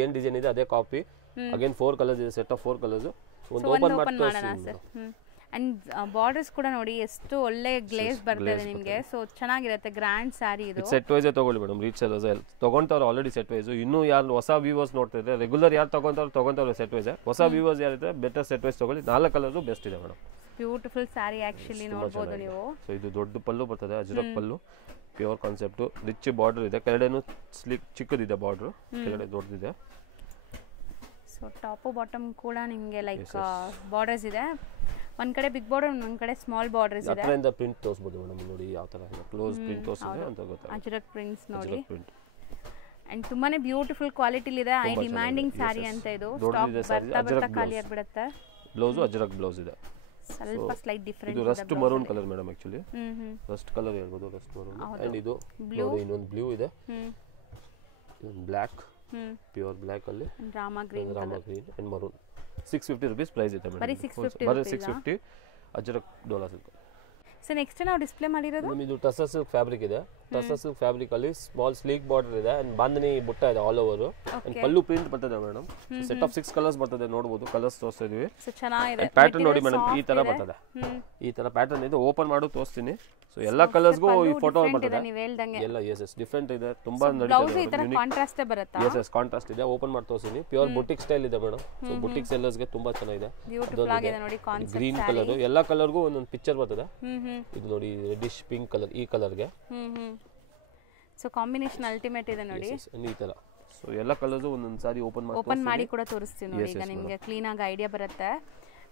ಏನ್ ಡಿಸೈನ್ ಇದೆ ಅದೇ ಕಾಪಿ. ಅಗೇನ್ 4 ಕಲರ್ಸ್ ಇದೆ, ಸೆಟ್ ಆಫ್ 4 ಕಲರ್ಸ್. ಒಂದು ಓಪನ್ ಮಾಡೋಣ ಸರ್. ಅಂಡ್ ಬಾರ್ಡರ್ಸ್ ಕೂಡ ನೋಡಿ ಎಷ್ಟು ಒಳ್ಳೆ ಗ್ಲೇಸ್ ಬರ್ತದೆ ನಿಮಗೆ. ಸೊ ಚೆನ್ನಾಗಿರುತ್ತೆ, ಗ್ರ್ಯಾಂಡ್ ಸ್ಯಾರಿ ಇದು. ಸೆಟ್ ವೈಸ್ ತಗೊಳ್ಳಿ ಮೇಡಮ್. ರೀಚ್ ಸೆಲ್ಲರ್ಸ್ ತಗೊಂತವ್ರು ಆಲ್ರೆಡಿ ಸೆಟ್ ವೈಸ್. ಇನ್ನೂ ಯಾರು ಹೊಸ ವ್ಯೂವರ್ಸ್ ನೋಡ್ತಾ ಇದ್ದಾರೆ, ರೆಗ್ಯುಲರ್ ಯಾರು ತಗೊಂತವ್ರೆ ಸೆಟ್ ವೈಸ್. ಹೊಸ ವ್ಯೂವರ್ಸ್ ಯಾರಿದ್ರೆ ಬೆಟರ್ ಸೆಟ್ ವೈಸ್ ತಗೊಳ್ಳಿ. 4 ಕಲರ್ಸ್ ಬೆಸ್ಟ್ ಇದೆ ಮೇಡಮ್. ಬ್ಯೂಟಿಫುಲ್ ಸ್ಯಾರಿ ಆಕ್ಚುಲಿ ನೋಡಬಹುದು ನೀವು. ಸೊ ಇದು ದೊಡ್ಡ ಪಲ್ಲು ಬರ್ತದೆ, ಅಜ್ರಕ್ ಪಲ್ಲು, ಪ್ಯೂರ್ ಕಾನ್ಸೆಪ್ಟ್. ರಿಚ್ ಬಾರ್ಡರ್ ಇದೆ, ಕೆಳಗಡೆನು ಸ್ಲಿಕ್ ಚಿಕ್ಕದಿದೆ ಬಾರ್ಡರ್, ಕೆಳಗಡೆ ದೊಡ್ಡದಿದೆ. ಸೊ ಟಾಪ್ ಬಾಟಮ್ ಕೂಡ ನಿಮಗೆ ಲೈಕ್ ಬಾರ್ಡರ್ಸ್ ಇದೆ. ಒಂದ್ ಕಡೆ ಬಿಗ್ ಬಾರ್ಡರ್, ಒಂದ್ ಕಡೆ ಸ್ಮಾಲ್ ಬಾರ್ಡರ್ಸ್ ಇದೆ. ಅದರಿಂದ ಪ್ರಿಂಟ್ ತೋರಿಸಬಹುದು ಮೇಡಮ್. ನೋಡಿ ಯಾವ ತರ ಕ್ಲೋಸ್ ಪ್ರಿಂಟ್ ತೋರಿಸಿದೆ ಅಂತ ಗೊತ್ತಾಗುತ್ತೆ. ಅಜ್ರಕ್ ಪ್ರಿಂಟ್ಸ್ ನೋಡಿ. ಅಂಡ್ ತುಂಬಾನೇ ಬ್ಯೂಟಿಫುಲ್ ಕ್ವಾಲಿಟಿ ಇದೆ. ಐ ಡಿಮ್ಯಾಂಡಿಂಗ್ ಸ್ಯಾರಿ ಅಂತ ಇದು. ಸ್ಟಾಕ್ ಬರ್ತಾ ಖಾಲಿ ಆಗ್ಬಿಡುತ್ತೆ. ಬ್ಲೌಸ್ ಅಜ್ರಕ್ ಬ್ಲೌಸ್ ಇದೆ, ಸ್ವಲ್ಪ ಸ್ಲೈಟ್ ಡಿಫರೆಂಟ್. ಇದು Rust maroon colour madam. Actually Rust colour ಹೇಳ್ಬೋದು, ರಸ್ಟ್ ಮರೂನ್. ಅಂಡ್ ಇದು ನೋಡಿ ಇನ್ನೊಂದು ಬ್ಲೂ ಇದೆ, ಇದೊಂದು ಬ್ಲಾಕ್, ಪ್ಯೂರ್ ಬ್ಲಾಕ್ ಅಲ್ಲಿ rama green and maroon. 650 rupees price ಇದೆ ಮೇಡಮ್. ಬರೀ 650 ajrak dola silk. So next ನಾವು ಡಿಸ್ಪ್ಲೇ ಮಾಡಿರೋದು ಇದು ಟಸರ್ ಸಿಲ್ಕ್ ಫ್ಯಾಬ್ರಿಕ್ ಇದೆ. ಟಸರ್ ಸಿಲ್ಕ್ ಫ್ಯಾಬ್ರಿಕ್ ಅಲ್ಲಿ ಸ್ಮಾಲ್ ಸ್ಲೀಕ್ ಬಾರ್ಡರ್ ಇದೆ ಅಂಡ್ ಬಾಂಧನಿ ಬುಟ್ಟ ಇದೆ all over. And pallu print ಬರ್ತದೆ ಮೇಡಮ್. ಸೆಟ್ ಆಫ್ 6 ಕಲರ್ಸ್ ಬರ್ತದೆ, ನೋಡಬಹುದು. ಕಲರ್ಸ್ ತೋರಿಸ್ತಾ ಇದೀವಿ. ಸೊ ಚೆನ್ನಾಗಿದೆ. ಪ್ಯಾಟರ್ನ್ ನೋಡಿ ಮೇಡಮ್, ಈ ತರ ಬರ್ತದೆ. ಈ ತರ ಪ್ಯಾಟರ್ನ್ ಇದೆ. ಓಪನ್ ಮಾಡು ತೋರಿಸ್ತೀನಿ. ಸೊ ಎಲ್ಲಾ ಕಲರ್ಸ್ಗೂ ಈ ಫೋಟೋ ಬರ್ತದೆ. ಎಲ್ಲ ಎಸ್ ಡಿಫರೆಂಟ್ ಇದೆ, ತುಂಬಾ ನಡೀತಿದೆ. ಈ ತರ ಕಾಂಟ್ರಾಸ್ಟ್ ಬರುತ್ತೆ. ಎಸ್ ಕಾಂಟ್ರಾಸ್ಟ್ ಇದೆ. ಓಪನ್ ಮಾಡಿ ತೋರಿಸ್ತೀನಿ. ಪ್ಯೂರ್ ಬುಟಿಕ್ ಸ್ಟೈಲ್ ಇದೆ ಮೇಡಮ್. ಸೊ ಬುಟಿಕ್ ಸೆಲ್ಲರ್ಸ್ ಗೆ ತುಂಬಾ ಚೆನ್ನಾಗಿದೆ. ಬ್ಯೂಟಿಫುಲ್ ಆಗಿದೆ ನೋಡಿ ಕಾನ್ಸೆಪ್ಟ್. ಗ್ರೀನ್ ಕಲರ್, ಎಲ್ಲಾ ಕಲರ್ಗೂ ಒಂದೊಂದು ಪಿಕ್ಚರ್ ಬರ್ತದೆ. ಇದು ನೋಡಿ ರೆಡಿಶ್ ಪಿಂಕ್ ಕಲರ್, ಈ ಕಲರ್ ಗೆ. ಸೊ ಕಾಂಬಿನೇಷನ್ ಅಲ್ಟಿಮೇಟ್ ಇದೆ ನೋಡಿ ಈ ತರ. ಸೊ ಎಲ್ಲ ಕಲರ್ಸ್ ಒಂದೊಂದು ಸಾರಿ ಓಪನ್ ಮಾಡಿ ಕೂಡ ತೋರಿಸ್ತೀನಿ ನೋಡಿ. ಈಗ ನಿಮಗೆ ಕ್ಲೀನ್ ಆಗಿ ಐಡಿಯಾ ಬರುತ್ತೆ.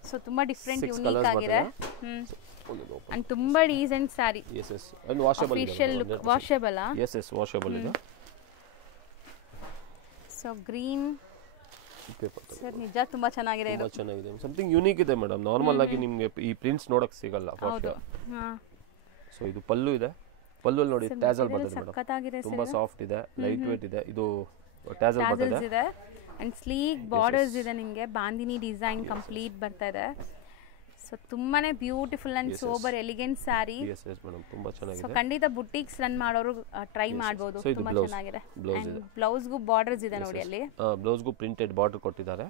ಸೊ ತುಂಬಾ ಡಿಫರೆಂಟ್ ಯೂನಿಕ್ ಆಗಿದೆ. ಅಂಡ್ ತುಂಬಾ ಡೀಸೆಂಟ್ ಸ್ಯಾರಿ. ಅಂಡ್ ವಾಷಬಲ್ ಇದೆ. Official look, washable. ವಾಷಬಲ್ ಇದೆ. ಸೊ ಗ್ರೀನ್ ಸರ್ ನಿಜ ತುಂಬಾ ಚೆನ್ನಾಗಿದೆ. ಇದು ತುಂಬಾ ಚೆನ್ನಾಗಿದೆ, ಸಮಥಿಂಗ್ ಯೂನಿಕ್ ಇದೆ ಮೇಡಮ್. ನಾರ್ಮಲ್ ಆಗಿ ನಿಮಗೆ ಈ ಪ್ರಿಂಟ್ಸ್ ನೋಡಕ್ ಸಿಗಲ್ಲ. ಸೊ ಇದು ಪಲ್ಲು ಇದೆ. ಪಲ್ಲುಲ್ಲಿ ನೋಡಿ ಟ್ಯಾಸಲ್ ಬರ್ತದೆ ಮೇಡಮ್. ತುಂಬಾ ಸಾಫ್ಟ್ ಇದೆ, ಲೈಟ್ ವೇಟ್ ಇದೆ. ಇದು ಟ್ಯಾಸಲ್ ಬರ್ತದೆ. ಆ್ಯಂಡ್ ಸ್ಲೀಕ್ ಬಾರ್ಡರ್ಸ್ ಇದೆ ನಿಮಗೆ, ಬಾಂದಿನಿ ಡಿಸೈನ್ ಕಂಪ್ಲೀಟ್ ಬರ್ತಾ ಇದೆ. ಸೊ ತುಂಬಾನೇ beautiful and sober elegant sari. ತುಂಬಾ ಚೆನ್ನಾಗಿದೆ. ಸೊ ಖಂಡಿತ ಬುಟಿಕ್ಸ್ ರನ್ ಮಾಡೋರು ಟ್ರೈ ಮಾಡಬಹುದು, ತುಂಬಾ ಚೆನ್ನಾಗಿದೆ. ಅಂಡ್ ಬ್ಲೌಸ್ಗೂ ಬಾರ್ಡರ್ಸ್ ಇದೆ ನೋಡಿ, ಅಲ್ಲಿ ಬ್ಲೌಸ್ಗೂ ಪ್ರಿಂಟೆಡ್ ಬಾರ್ಡರ್ ಕೊಟ್ಟಿದ್ದಾರೆ.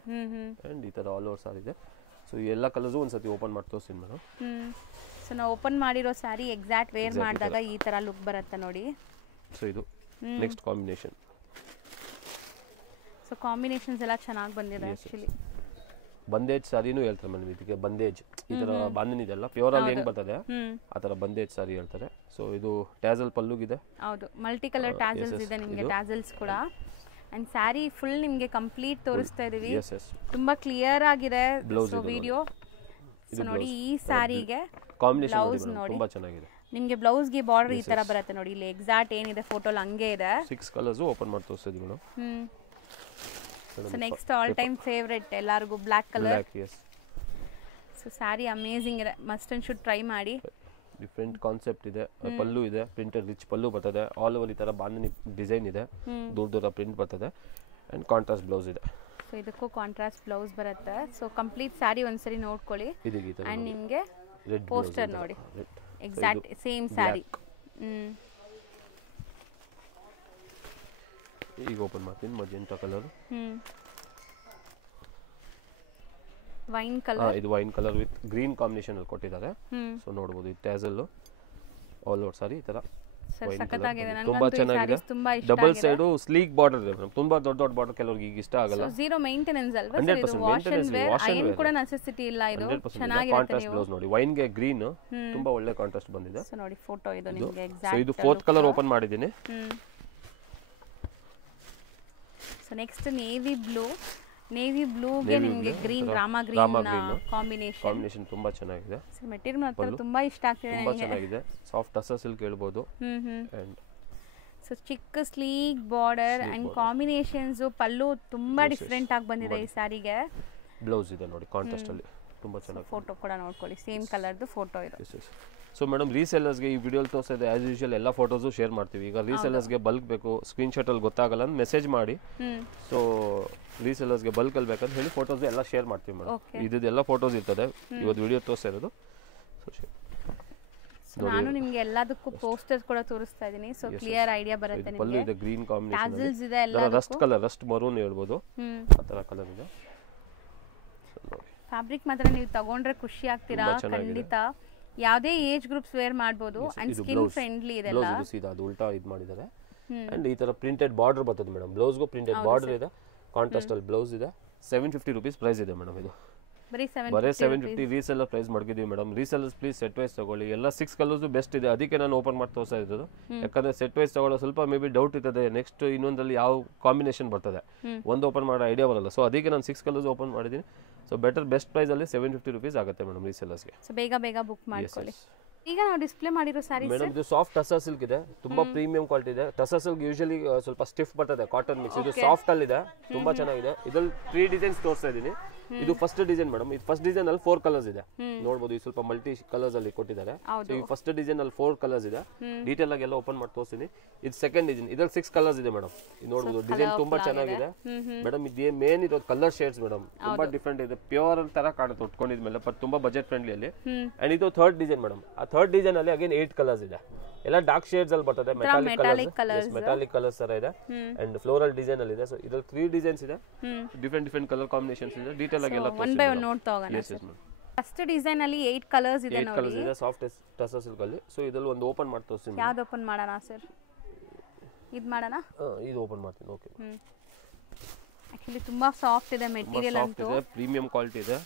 ಅಂಡ್ ಈ ತರ ಆಲ್ ಓವರ್ ಸಾರಿ ಇದೆ. ಸೊ ಈ ಎಲ್ಲ ಕಲರ್ಸ್ ಒಂದ್ಸತಿ ಓಪನ್ ಮಾಡಿ ತೋರಿಸ್ತೀನಿ ಮೇಡಮ್. ಸೊ ನಾವು ಓಪನ್ ಮಾಡಿರೋ ಸ್ಯಾರಿ ಎಕ್ಸಾಕ್ಟ್ ವೇರ್ ಮಾಡಿದಾಗ ಈ ತರ ಲುಕ್ ಬರುತ್ತೆ ನೋಡಿ. ಸೊ ಇದು ನೆಕ್ಸ್ಟ್ ಕಾಂಬಿನೇಷನ್. ಸೊ ಕಾಂಬಿನೇಷನ್ಸ್ ಎಲ್ಲ ಚೆನ್ನಾಗಿ ಬಂದಿದೆ ಆಕ್ಚುಲಿ. ಬಂದೇಜ್ ಸಾರಿನೂ ಹೇಳ್ತಾರೆ ಮೇಡಮ್ ಇದಕ್ಕೆ. ಬಂದೇಜ್ ಈ ತರ ಬಾಂಧನಿ ಇದೆಲ್ಲ ಪ್ಯೂರ್ ಅಲ್ಲಿ ಹೆಂಗ್ ಬರ್ತದೆ ಆ ತರ ಬಂದೇಜ್ ಸಾರಿ ಹೇಳ್ತಾರೆ. ಸೊ ಇದು ಟ್ಯಾಸಲ್ ಪಲ್ಲುಗಿದೆ. ಹೌದು, ಮಲ್ಟಿ ಕಲರ್ ಟ್ಯಾಸಲ್ಸ್ ಇದೆ ನಿಮಗೆ, ಟ್ಯಾಸಲ್ಸ್ ಕೂಡ. ಅಂಡ್ ಸ್ಯಾರಿ ಫುಲ್ ನಿಮಗೆ ಕಂಪ್ಲೀಟ್ ತೋರಿಸ್ತಾ ಇದೀವಿ, ತುಂಬಾ ಕ್ಲಿಯರ್ ಆಗಿದೆ ಸೊ ವಿಡಿಯೋ. ಸೊ ನೋಡಿ ಈ ಸ್ಯಾರಿಗೆ ಬ್ಲೌಸ್ ನೋಡಿ ತುಂಬಾ ಚೆನ್ನಾಗಿದೆ. ನಿಮಗೆ ಬ್ಲೌಸ್ ಗೆ ಬಾರ್ಡರ್ ಈ ತರ ಬರುತ್ತೆ ನೋಡಿ, ಇಲ್ಲಿ ಎಕ್ಸಾಕ್ಟ್ ಏನಿದೆ ಫೋಟೋಲ್ ಹಂಗೆ ಇದೆ. 6 ಕಲರ್ಸ್ ಓಪನ್ ಮಾಡಿ ತೋರಿಸ್ತೀವಿ madam. So next all time favourite ಎಲ್ಲರಿಗೂ black colour. So sari amazing ಇದೆ, ಮಸ್ಟ್ ಅಂಡ್ ಶುಡ್ ಟ್ರೈ ಮಾಡಿ. ಡಿಫರೆಂಟ್ ಕಾನ್ಸೆಪ್ಟ್ ಇದೆ, ಪಲ್ಲು ಇದೆ, ಪ್ರಿಂಟೆಡ್ ರಿಚ್ ಪಲ್ಲು ಬರ್ತದೆ, ಆಲ್ ಓವರ್ ಈ ತರ ಬಾಂಧನಿ ಡಿಸೈನ್ ಇದೆ, ದೂರ ದೂರ ಪ್ರಿಂಟ್ ಬರ್ತದೆ ಅಂಡ್ ಕಾಂಟ್ರಾಸ್ಟ್ ಬ್ಲೌಸ್ ಇದೆ. ಸೊ ಇದಕ್ಕೂ ಕಾಂಟ್ರಾಸ್ಟ್ ಬ್ಲೌಸ್ ಬರುತ್ತೆ. ಸೊ ಕಂಪ್ಲೀಟ್ ಸ್ಯಾರಿ ಒಂದ್ಸರಿ ನೋಡ್ಕೊಳ್ಳಿ. ಅಂಡ್ ನಿಮಗೆ ಪೋಸ್ಟರ್ ನೋಡಿ ಎಕ್ಸಾಕ್ಟ್ ಸೇಮ್ ಸ್ಯಾರಿ. ಈಗ ಓಪನ್ ಮಾಡ್ತೀನಿ. Magenta colour, wine colour. ಇದು ವೈನ್ ಕಲರ್ ವಿತ್ ಗ್ರೀನ್ ಕಾಂಬಿನೇಷನ್ ಅಲ್ಲಿ ಕೊಟ್ಟಿದ್ದಾರೆ. ಸೊ ನೋಡಬಹುದು ಇದು ಟ್ಯಾಸಲ್ ಆಲ್ ಓವರ್ ಸಾರಿ ಈ ತರ ತುಂಬಾ ಚೆನ್ನಾಗಿದೆ. ಡಬಲ್ ಸೈಡ್ ಸ್ಲೀಕ್ ಬಾರ್ಡರ್ ಇದೆ ಮೇಡಮ್. ತುಂಬಾ ದೊಡ್ಡ ದೊಡ್ಡ ಬಾರ್ಡರ್ ಕೆಲವರಿಗೆ ಈಗ ಇಷ್ಟ ಆಗಲ್ಲ. ಝೀರೋ ಮೇಂಟೆನೆನ್ಸ್ ಅಲ್ವಾ ಸರ್? ಇದು ವಾಶ್ ಅಂಡ್ ವೇರ್ ಐರನ್ ಕೂಡ ನೆಸೆಸಿಟಿ ಇಲ್ಲ. ಇದು ಚೆನ್ನಾಗಿರುತ್ತೆ. ಕಾಂಟ್ರಾಸ್ಟ್ ಬ್ಲೌಸ್ ನೋಡಿ, ವೈನ್ ಗೆ ಗ್ರೀನ್ ತುಂಬಾ ಒಳ್ಳೆ ಕಾಂಟ್ರಾಸ್ಟ್ ಬಂದಿದೆ. ಸೊ ನೋಡಿ ಫೋಟೋ ಇದು ನಿಮಗೆ ಎಕ್ಸಾಕ್ಟ್. ಸೊ ಇದು 4th ಕಲರ್ ಓಪನ್ ಮಾಡಿದ್ದೀನಿ. So next navy blue. Navy ಬ್ಲೂಗೆ ನಿಮಗೆ ಗ್ರೀನ್ ರಾಮ ಗ್ರೀನ್ ಕಾಂಬಿನೇಷನ್ ತುಂಬಾ ಚೆನ್ನಾಗಿದೆ. ಸೊ ಮೆಟೀರಿಯಲ್ ಮಾತ್ರ ತುಂಬಾ ಇಷ್ಟ ಆಗ್ತಿದೆ ನನಗೆ. ತುಂಬಾ ಚೆನ್ನಾಗಿದೆ. ಸಾಫ್ಟ್ ಟಸರ್ ಸಿಲ್ಕ್ ಹೇಳ್ಬೋದು. ಅಂಡ್ ಸೊ ಚಿಕ್ಕ ಸ್ಲೀಕ್ ಬಾರ್ಡರ್ ಅಂಡ್ ಕಾಂಬಿನೇಷನ್ಸ್ ಪಲ್ಲು ತುಂಬಾ ಡಿಫರೆಂಟ್ ಆಗಿ ಬಂದಿದೆ ಈ ಸ್ಯಾರಿಗೆ. ಬ್ಲೌಸ್ ಇದೆ ನೋಡಿ ಕಾಂಟ್ರಾಸ್ಟ್ ಅಲ್ಲಿ ತುಂಬಾ ಚೆನ್ನಾಗಿದೆ. ಫೋಟೋ ಕೂಡ ನೋಡ್ಕೊಳ್ಳಿ, ಸೇಮ್ ಕಲರ್ದು ಫೋಟೋ ಇದೆ. ಸೊ ಮೇಡಮ್ ರೀಸೆಲ್ಲರ್ಸ್ಗೆ ಈ ವಿಡಿಯೋಲಿ ತೋರಿಸಿದೆ ಆಸ್ ಯೂಶುವಲ್ ಎಲ್ಲ ಫೋಟೋಸು ಶೇರ್ ಮಾಡ್ತೀವಿ. ಈಗ ರೀಸೆಲ್ಲರ್ಸ್ಗೆ ಬಲ್ಕ್ ಬೇಕು, ಸ್ಕ್ರೀನ್ ಶಾಟ್ ಅಲ್ಲಿ ಗೊತ್ತಾಗಲ್ಲ ಅಂತ ಮೆಸೇಜ್ ಮಾಡಿ. ಸೊ ರೀಸೆಲ್ಲರ್ಸ್ಗೆ ಬಲ್ಕ್ ಅಲ್ಲಿ ಬೇಕಂತ ಹೇಳಿ ಫೋಟೋಸ್ ಎಲ್ಲ ಶೇರ್ ಮಾಡ್ತೀವಿ ಮೇಡಮ್. ಇದೆಲ್ಲ ಫೋಟೋಸ್ ಇರ್ತದೆ ಇವತ್ತು ವಿಡಿಯೋ ತೋರಿಸಿರೋದು. ನಾನು ನಿಮಗೆ ಎಲ್ಲದಕ್ಕೂ ಪೋಸ್ಟರ್ಸ್ ಕೂಡ ತೋರಿಸ್ತಾ ಇದೀನಿ. ಸೊ ಕ್ಲಿಯರ್ ಐಡಿಯಾ ಬರುತ್ತೆ ನಿಮಗೆ. ಪಲ್ಲು ಇದೆ ಗ್ರೀನ್ ಕಾಂಬಿನೇಷನ್, ಟ್ಯಾಸಲ್ಸ್ ಇದೆ, ಎಲ್ಲ ರಸ್ಟ್ ಕಲರ್, ರಸ್ಟ್ ಮರೂನ್ ಹೇಳ್ಬೋದು ಆ ತರ ಕಲರ್ ಇದೆ. ಫ್ಯಾಬ್ರಿಕ್ ಮಾತ್ರ ನೀವು ತಗೊಂಡ್ರೆ ಖುಷಿ ಆಗ್ತೀರಾ ಖಂಡಿತ. ಯಾವುದೇ ಏಜ್ ಗ್ರೂಪ್ಸ್ ವೇರ್ ಮಾಡಬಹುದು ಅಂಡ್ ಸ್ಕಿನ್ ಫ್ರೆಂಡ್ಲಿ ಇದೆಲ್ಲ. ಬ್ಲೌಸ್ ಸೀದಾ ಅದು ಉಲ್ಟಾ ಇದು ಮಾಡಿದ್ದಾರೆ. ಅಂಡ್ ಈ ತರ ಪ್ರಿಂಟೆಡ್ ಬಾರ್ಡರ್ ಬರ್ತದೆ ಮೇಡಮ್. ಬ್ಲೌಸ್ ಗೂ ಪ್ರಿಂಟೆಡ್ ಬಾರ್ಡರ್ ಇದೆ, ಕಾಂಟ್ರಾಸ್ಟ್ ಅಲ್ಲಿ ಬ್ಲೌಸ್ ಇದೆ. 750 ರೂಪೀಸ್ ಪ್ರೈಸ್ ಇದೆ ಮೇಡಮ್. ಇದು ಬರೀ 750 ರೀಸೆಲ್ಲರ್ ಪ್ರೈಸ್ ಮಾಡ್ಕಿದೀವಿ madam. Resellers please set wise ತಗೊಳ್ಳಿ. ಎಲ್ಲ 6 ಕಲರ್ಸ್ ಬೆಸ್ಟ್ ಇದೆ, ಅದಕ್ಕೆ ನಾನು ಓಪನ್ ಮಾಡಿ ತೋರಿಸ್ತಾ ಇರೋದು. ಯಾಕಂದ್ರೆ ಸೆಟ್ ವೈಸ್ ತಗೊಳ್ಳೋ ಸ್ವಲ್ಪ ಮೇ ಬಿ ಡೌಟ್ ಇರ್ತದೆ, ನೆಕ್ಸ್ಟ್ ಇನ್ನೊಂದಲ್ಲಿ ಯಾವ ಕಾಂಬಿನೇಷನ್ ಬರ್ತದೆ ಒಂದು ಓಪನ್ ಮಾಡೋ ಐಡಿಯಾ ಬರಲ್ಲ. ಸೊ ಅದಕ್ಕೆ ನಾನು 6 ಕಲರ್ಸ್ ಓಪನ್ ಮಾಡಿದ್ದೀನಿ. ಸೊ ಬೆಟರ್ ಬೆಸ್ಟ್ ಪ್ರೈಸ್ ಅಲ್ಲಿ 750 ರೂಪೀಸ್ ಆಗುತ್ತೆ ಮೇಡಮ್ ರೀಸೆಲ್ಲರ್ಸ್ಗೆ. ಸೊ ಬೇಗ ಬೇಗ ಬುಕ್ ಮಾಡ್ಕೊಳ್ಳಿ. ಈಗ ನಾವು ಡಿಸ್ಪ್ಲೇ ಮಾಡಿರೋ ಸ್ಯಾರೀಸ್ ಮೇಡಮ್ ಇದು ಸಾಫ್ಟ್ ಟಸರ್ ಸಿಲ್ಕ್ ಇದೆ, ತುಂಬಾ ಪ್ರೀಮಿಯಂ ಕ್ವಾಲಿಟಿ ಇದೆ. ಟಸರ್ ಸಿಲ್ಕ್ ಯೂಶುವಲಿ ಸ್ವಲ್ಪ ಸ್ಟಿಫ್ ಬರ್ತದೆ, ಕಾಟನ್ ಮಿಕ್ಸ್. ಇದು ಸಾಫ್ಟ್ ಅಲ್ಲಿ ಇದೆ, ತುಂಬಾ ಚೆನ್ನಾಗಿದೆ. ಇದ್ರಲ್ಲಿ 3 ಡಿಸೈನ್ಸ್ ತೋರಿಸ್ತಾ ಇದೀನಿ. ಇದು ಫಸ್ಟ್ ಡಿಸೈನ್ ಮೇಡಮ್. ಇದು ಫಸ್ಟ್ ಡಿಸೈನ್ ಅಲ್ಲಿ 4 ಕಲರ್ಸ್ ಇದೆ ನೋಡಬಹುದು. ಇದು ಸ್ವಲ್ಪ ಮಲ್ಟಿ ಕಲರ್ಸ್ ಅಲ್ಲಿ ಕೊಟ್ಟಿದ್ದಾರೆ. ಈ ಫಸ್ಟ್ ಡಿಸೈನ್ ಅಲ್ಲಿ 4 ಕಲರ್ಸ್ ಇದೆ. ಡೀಟೇಲ್ ಆಗಿ ಎಲ್ಲ ಓಪನ್ ಮಾಡಿ ತೋರಿಸ್ತೀನಿ. ಇದು ಸೆಕೆಂಡ್ ಡಿಸೈನ್, ಇದ್ರಲ್ಲಿ 6 ಕಲರ್ಸ್ ಇದೆ ಮೇಡಮ್. ಇದು ನೋಡಬಹುದು, ಡಿಸೈನ್ ತುಂಬಾ ಚೆನ್ನಾಗಿದೆ ಮೇಡಮ್. ಇದು ಮೇನ್ ಇದು ಕಲರ್ ಶೇಡ್ಸ್ ಮೇಡಮ್, ತುಂಬಾ ಡಿಫರೆಂಟ್ ಇದೆ. ಪ್ಯೂರ್ ತರ ಕಾಣುತ್ತೆ ಉಟ್ಕೊಂಡಿದ್ಮೇಲೆ, ಬಟ್ ತುಂಬಾ ಬಜೆಟ್ ಫ್ರೆಂಡ್ಲಿ ಅಲ್ಲಿ. ಅಂಡ್ ಇದು ಥರ್ಡ್ ಡಿಸೈನ್ ಮೇಡಮ್. ಆ ಥರ್ಡ್ ಡಿಸೈನ್ ಅಲ್ಲಿ ಅಗೇನ್ 8 ಕಲರ್ಸ್ ಇದೆ. ಎಲ್ಲ ಡಾರ್ಕ್ ಶೇಡ್ಸ್ ಅಲ್ಲಿ ಬರ್ತದೆ, ಮೆಟಾಲಿಕ್ ಕಲರ್ಸ್ ತರ ಇದೆ. ಅಂಡ್ ಫ್ಲೋರಲ್ ಡಿಸೈನ್ ಅಲ್ಲಿ ಇದೆ. ಸೊ ಇದ್ರಲ್ಲಿ 3 ಡಿಸೈನ್ಸ್ ಇದೆ, ಡಿಫರೆಂಟ್ ಕಲರ್ ಕಾಂಬಿನೇಷನ್ಸ್ ಇದೆ. ಡೀಟೇಲ್ ಆಗಿ ಎಲ್ಲ ಒನ್ ಬೈ ಒನ್ ನೋಡ್ತಾ ಹೋಗೋಣ. ಫಸ್ಟ್ ಡಿಸೈನ್ ಅಲ್ಲಿ 8 ಕಲರ್ಸ್ ಇದೆ ನೋಡಿ. 8 ಕಲರ್ಸ್ ಇದೆ ಸಾಫ್ಟ್ ಟಸರ್ ಸಿಲ್ಕ್ ಅಲ್ಲಿ. ಸೊ ಇದರಲ್ಲಿ ಒಂದು ಓಪನ್ ಮಾಡಿ ತೋರಿಸ್ತೀನಿ. ಯಾವುದು ಓಪನ್ ಮಾಡೋಣ ಸರ್? ಇದು ಮಾಡೋಣ. ಇದು ಓಪನ್ ಮಾಡ್ತೀನಿ. ಓಕೆ. ಆಕ್ಚುಲಿ ತುಂಬಾ ಸಾಫ್ಟ್ ಇದೆ ಮೆಟೀರಿಯಲ್ ಅಂತೂ, ಪ್ರೀಮಿಯಂ ಕ್ವಾಲಿಟಿ ಇದೆ.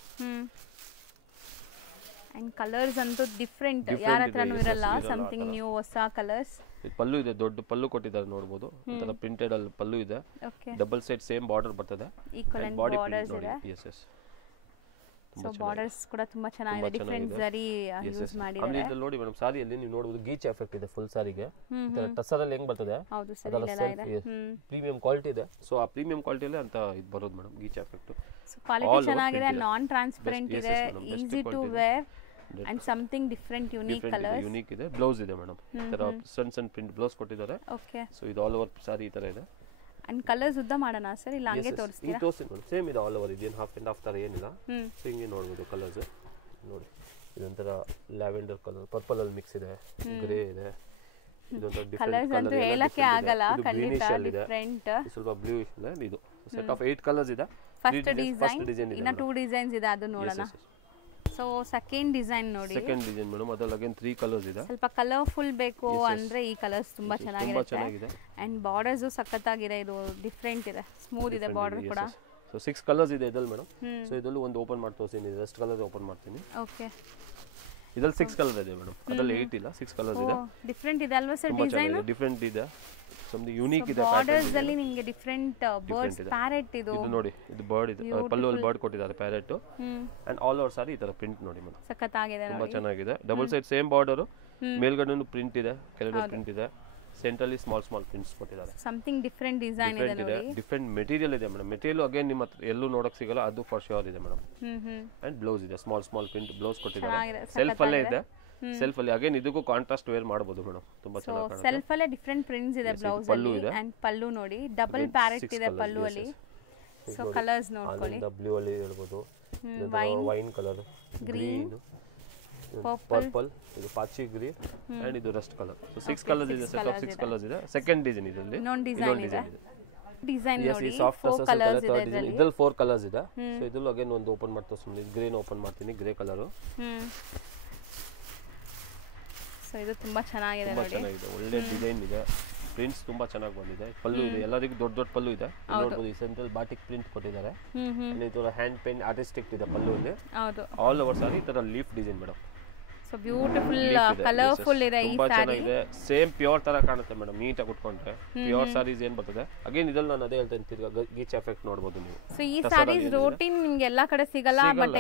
ಅಂಡ್ ಕಲರ್ಸ್ ಅಂತೂ ಡಿಫರೆಂಟ್, ಯಾರ ಹತ್ರನೂ ಇರಲ್ಲ. ಸಮಥಿಂಗ್ ನ್ಯೂ, ಹೊಸ ಕಲರ್ಸ್. ಇದು ಪಲ್ಲು ಇದೆ, ದೊಡ್ಡ ಪಲ್ಲು ಕೊಟ್ಟಿದ್ದಾರೆ ನೋಡಬಹುದು. ಒಂತರ ಪ್ರಿಂಟೆಡ್ ಅಲ್ಲಿ ಪಲ್ಲು ಇದೆ. ಡಬಲ್ ಸೈಡ್ ಸೇಮ್ ಬಾರ್ಡರ್ ಬರ್ತದೆ. ಈಕ್ವಲೆಂಟ್ ಬಾರ್ಡರ್ಸ್ ಇದೆ. ಸೊ ಬಾರ್ಡರ್ಸ್ ಕೂಡ ತುಂಬಾ ಚೆನ್ನಾಗಿದೆ, ಡಿಫರೆಂಟ್ ಜರಿ ಯೂಸ್ ಮಾಡಿದ್ದಾರೆ. ಆಮೇಲೆ ಇಲ್ಲಿ ನೋಡಿ ಮೇಡಂ, ಸಾರಿಯಲ್ಲಿ ನೀವು ನೋಡಬಹುದು ಗೀಚ್ ಎಫೆಕ್ಟ್ ಇದೆ ಫುಲ್ ಸಾರಿಗೆ. ಇದರ ಟಸರ್ ಅಲ್ಲಿ ಹೆಂಗ್ ಬರ್ತದೆ, ಹೌದು ಸರ್, ಇದೆಲ್ಲ ಇದೆ. ಪ್ರೀಮಿಯಂ ಕ್ವಾಲಿಟಿ ಇದೆ. ಸೊ ಆ ಪ್ರೀಮಿಯಂ ಕ್ವಾಲಿಟಿಯಲ್ಲಿ ಅಂತ ಇದು ಬರೋದು madam, ghicha effect. So quality ಚೆನ್ನಾಗಿದೆ, ನಾನ್ ಟ್ರಾನ್ಸ್ಪರೆಂಟ್ ಇದೆ, easy to wear and something different unique colours. Unique ಇದೆ. ಬ್ಲೌಸ್ ಇದೆ ಮೇಡಂ, ಈ ತರ ಸಣ್ಣ ಸಣ್ಣ ಪ್ರಿಂಟ್ ಬ್ಲೌಸ್ ಕೊಟ್ಟಿದ್ದಾರೆ. ಓಕೆ. ಸೊ ಇದು ಆಲ್ ಓವರ್ ಸಾರಿ ಈ ತರ ಇದೆ. ಅಂಡ್ ಕಲರ್ಸ್ ಉದ್ದ ಮಾಡೋಣ ಸರ್ ಇಲ್ಲ ಹಂಗೆ ತೋರಿಸ್ತೀರಾ? ತೋರಿಸ್ತೀನಿ ಮೇಡಮ್, ಸೇಮ್ ಇದೆ ಆಲ್ ಓವರ್, ಇದೇನು ಹಾಫ್ ಆ್ಯಂಡ್ ಹಾಫ್ ಥರ ಏನಿಲ್ಲ. ಸೊ ಹಿಂಗೆ ನೋಡ್ಬೋದು ಕಲರ್ಸ್ ನೋಡಿ, ಇದೊಂಥರ ಲ್ಯಾವೆಂಡರ್ ಕಲರ್, ಪರ್ಪಲ್ ಅಲ್ಲಿ ಮಿಕ್ಸ್ ಇದೆ, ಗ್ರೇ ಇದೆ, ಇದೊಂಥರ ಡಿಫರೆಂಟ್ ಕಲರ್ ಹೇಳಕ್ಕೆ ಆಗಲ್ಲ, ಖಂಡಿತ ಡಿಫರೆಂಟ್. ಸ್ವಲ್ಪ ಬ್ಲೂ ಇದೆ. ಇದು ಸೆಟ್ ಆಫ್ 8 ಕಲರ್ಸ್ ಇದೆ. ಫಸ್ಟ್ ಡಿಸೈನ್ ಇನ್ನ 2 ಡಿಸೈನ್ಸ್ ಇದೆ, ಅದು ನೋಡೋಣ. ಸೊ ಸೆಕೆಂಡ್ ಡಿಸೈನ್ ನೋಡಿ, ಸೆಕೆಂಡ್ ಡಿಸೈನ್ ಮೇಡಮ್, ಅದ್ರಲ್ಲಿ ಅಗೇನ್ 3 ಕಲರ್ಸ್ ಇದೆ. ಸ್ವಲ್ಪ ಕಲರ್ಫುಲ್ ಬೇಕು ಅಂದ್ರೆ ಈ ಕಲರ್ಸ್ ತುಂಬಾ ಚೆನ್ನಾಗಿದೆ. ಅಂಡ್ ಬಾರ್ಡರ್ಸ್ ಸಖತ್ತಾಗಿದೆ, ಇದು ಡಿಫರೆಂಟ್ ಇದೆ, ಸ್ಮೂತ್ ಇದೆ ಬಾರ್ಡರ್ ಕೂಡ. ಸೊ 6 ಕಲರ್ಸ್ ಇದೆ ಇದ್ರಲ್ಲಿ ಮೇಡಮ್. ಸೊ ಇದರಲ್ಲಿ ಒಂದು ಓಪನ್ ಮಾಡಿ ತೋರಿಸ್ತೀನಿ, ರೆಸ್ಟ್ ಕಲರ್ ಓಪನ್ ಮಾಡ್ತೀನಿ. ಓಕೆ, ಇದ್ರಲ್ಲಿ 6 ಕಲರ್ ಇದೆ ಮೇಡಮ್, ಅದ್ರಲ್ಲಿ 8 ಇಲ್ಲ, 6 ಕಲರ್ಸ್ ಇದೆ. ಡಿಫರೆಂಟ್ ಇದೆ ಅಲ್ವಾ ಸರ್ ಡಿಸೈನ್? ಡಿಫರೆಂಟ್ ಇದೆ, ಸಮಥಿಂಗ್ ಯೂನಿಕ್ ಇದೆ. ಬಾರ್ಡರ್ಸ್ ಅಲ್ಲಿ ನಿಮಗೆ ಡಿಫರೆಂಟ್ ಬರ್ಡ್ಸ್, ಪ್ಯಾರೆಟ್ ಇದು ನೋಡಿ, ಇದು ಬರ್ಡ್ ಇದೆ, ಪಲ್ಲುವಲ್ಲಿ ಬರ್ಡ್ ಕೊಟ್ಟಿದ್ದಾರೆ parrot. And all over sari ಈ ತರ ಪ್ರಿಂಟ್ ನೋಡಿ ಮೇಡಮ್, ಸಖತ್ತಾಗಿದೆ, ತುಂಬಾ ಚೆನ್ನಾಗಿದೆ. ಡಬಲ್ ಸೈಡ್ ಸೇಮ್ ಬಾರ್ಡರ್, ಮೇಲ್ಗಡೆನೂ ಪ್ರಿಂಟ್ ಇದೆ, ಕೆಳಗಡೆ ಪ್ರಿಂಟ್ ಇದೆ, ಸೆಂಟ್ರಲ್ಲಿ ಸ್ಮಾಲ್ ಪ್ರಿಂಟ್ಸ್ ಕೊಟ್ಟಿದ್ದಾರೆ. ಸಮಥಿಂಗ್ ಡಿಫರೆಂಟ್ ಡಿಸೈನ್ ಇದೆ ನೋಡಿ, ಡಿಫರೆಂಟ್ ಮೆಟೀರಿಯಲ್ ಇದೆ ಮೇಡಮ್. ಮೆಟೀರಿಯಲ್ ಅಗೇನ್ ನಿಮ್ಮ ಹತ್ರ ಎಲ್ಲೂ ನೋಡಕ್ ಸಿಗಲ್ಲ, ಅದು ಫಾರ್ ಶ್ಯೂರ್ ಇದೆ ಮೇಡಮ್. ಅಂಡ್ ಬ್ಲೌಸ್ ಇದೆ, ಸ್ಮಾಲ್ ಪ್ರಿಂಟ್ ಬ್ಲೌಸ್ ಕೊಟ್ಟಿದ್ದಾರೆ, ಸೆಲ್ಫ್ ಅಲ್ಲೇ ಇದೆ. ಸೆಲ್ಫ್ ಅಲ್ಲಿ ಅಗೇನ್ ಇದಕ್ಕೂ ಕಾಂಟ್ರಾಸ್ಟ್ ವೇರ್ ಮಾಡಬಹುದು ಮೇಡಮ್, ತುಂಬಾ ಚೆನ್ನಾಗಿ ಕಾಣುತ್ತೆ. ಸೆಲ್ಫ್ ಅಲ್ಲೇ ಡಿಫರೆಂಟ್ ಪ್ರಿಂಟ್ಸ್ ಇದೆ ಬ್ಲೌಸ್ ಅಲ್ಲಿ. ಅಂಡ್ ಪಲ್ಲು ನೋಡಿ, ಡಬಲ್ ಪ್ಯಾರೆಟ್ ಇದೆ ಪಲ್ಲು ಅಲ್ಲಿ. ಸೊ ಕಲರ್ಸ್ ನೋಡ್ಕೊಳ್ಳಿ, ಬ್ಲೂ ಅಲ್ಲಿ ಹೇಳ್ಬೋದು, ವೈನ್ ಕಲರ್, ಗ್ರೀನ್, ಪರ್ಪಲ್, ಇದು ಪಾಚಿ ಗ್ರೀನ್, ಅಂಡ್ ಇದು ರಸ್ಟ್ ಕಲರ್. ಸೊ 6 ಕಲರ್ಸ್ ಇದೆ, ಸೆಟ್ ಆಫ್ 6 ಕಲರ್ಸ್ ಇದೆ. ಸೆಕೆಂಡ್ ಡಿಸೈನ್ ಇದರಲ್ಲಿ ಇನ್ನೊಂದು ಡಿಸೈನ್ ಇದೆ. ಡಿಸೈನ್ ನೋಡಿ, ಸಾಫ್ಟ್ ಕಲರ್ಸ್ ಇದೆ ಇದರಲ್ಲಿ, 4 ಕಲರ್ಸ್ ಇದೆ. ಸೊ ಇದರಲ್ಲಿ ಅಗೇನ್ ಒಂದು ಓಪನ್ ಮಾಡ್ತಾ ಸುಮ್ಮನೆ ಗ್ರೀನ್ ಓಪನ್ ಮಾಡ್ತೀನಿ, ಗ್ರೇ ಕಲರ್. ಸೊ ಇದು ತುಂಬಾ ಚೆನ್ನಾಗಿದೆ ನೋಡಿ, ಚೆನ್ನಾಗಿದೆ, ಒಳ್ಳೆ ಡಿಸೈನ್ ಇದೆ, ಪ್ರಿಂಟ್ಸ್ ತುಂಬಾ ಚೆನ್ನಾಗಿ ಬಂದಿದೆ. ಪಲ್ಲು ಇದೆ, ಎಲ್ಲದಕ್ಕೂ ದೊಡ್ಡ ಪಲ್ಲು ಇದೆ. ನೋಡಬಹುದು, ಈ ಸೆಂಟ್ರಲ್ ಬಾಟಿಕ್ ಪ್ರಿಂಟ್ ಕೊಟ್ಟಿದ್ದಾರೆ. ಇದು ಹ್ಯಾಂಡ್ ಪೇಂಟ್ ಆರ್ಟಿಸ್ಟಿಕ್ ಇದೆ ಪಲ್ಲು ಅಲ್ಲಿ. ಹೌದು, ಆಲ್ ಓವರ್ ಸಾರಿ ಈ ತರ leaf design madam. So beautiful colourful ಇದೆ ಈ ಸಾರಿ. ಸೇಮ್ ಪ್ಯೂರ್ ತರ ಕಾಣುತ್ತೆ ಮೇಡಮ್, ನೀಟಾಗಿ ಉಟ್ಕೊಂಡ್ರೆ. ಪ್ಯೂರ್ ಸಾರೀಸ್ ಏನ್ ಬರ್ತದೆ ಅಗೇನ್ ಇದ್ರಲ್ಲಿ ನಾನು ಅದೇ ಹೇಳ್ತೇನೆ, ತಿರ್ಗಾ ಗೀಚ್ ಎಫೆಕ್ಟ್ ನೋಡಬಹುದು ನೀವು. ಸೊ ಈ ಸಾರೀಸ್ ರೋಟಿನ್ ನಿಮ್ಗೆ ಎಲ್ಲಾ ಕಡೆ ಸಿಗಲ್ಲ, ಬಟ್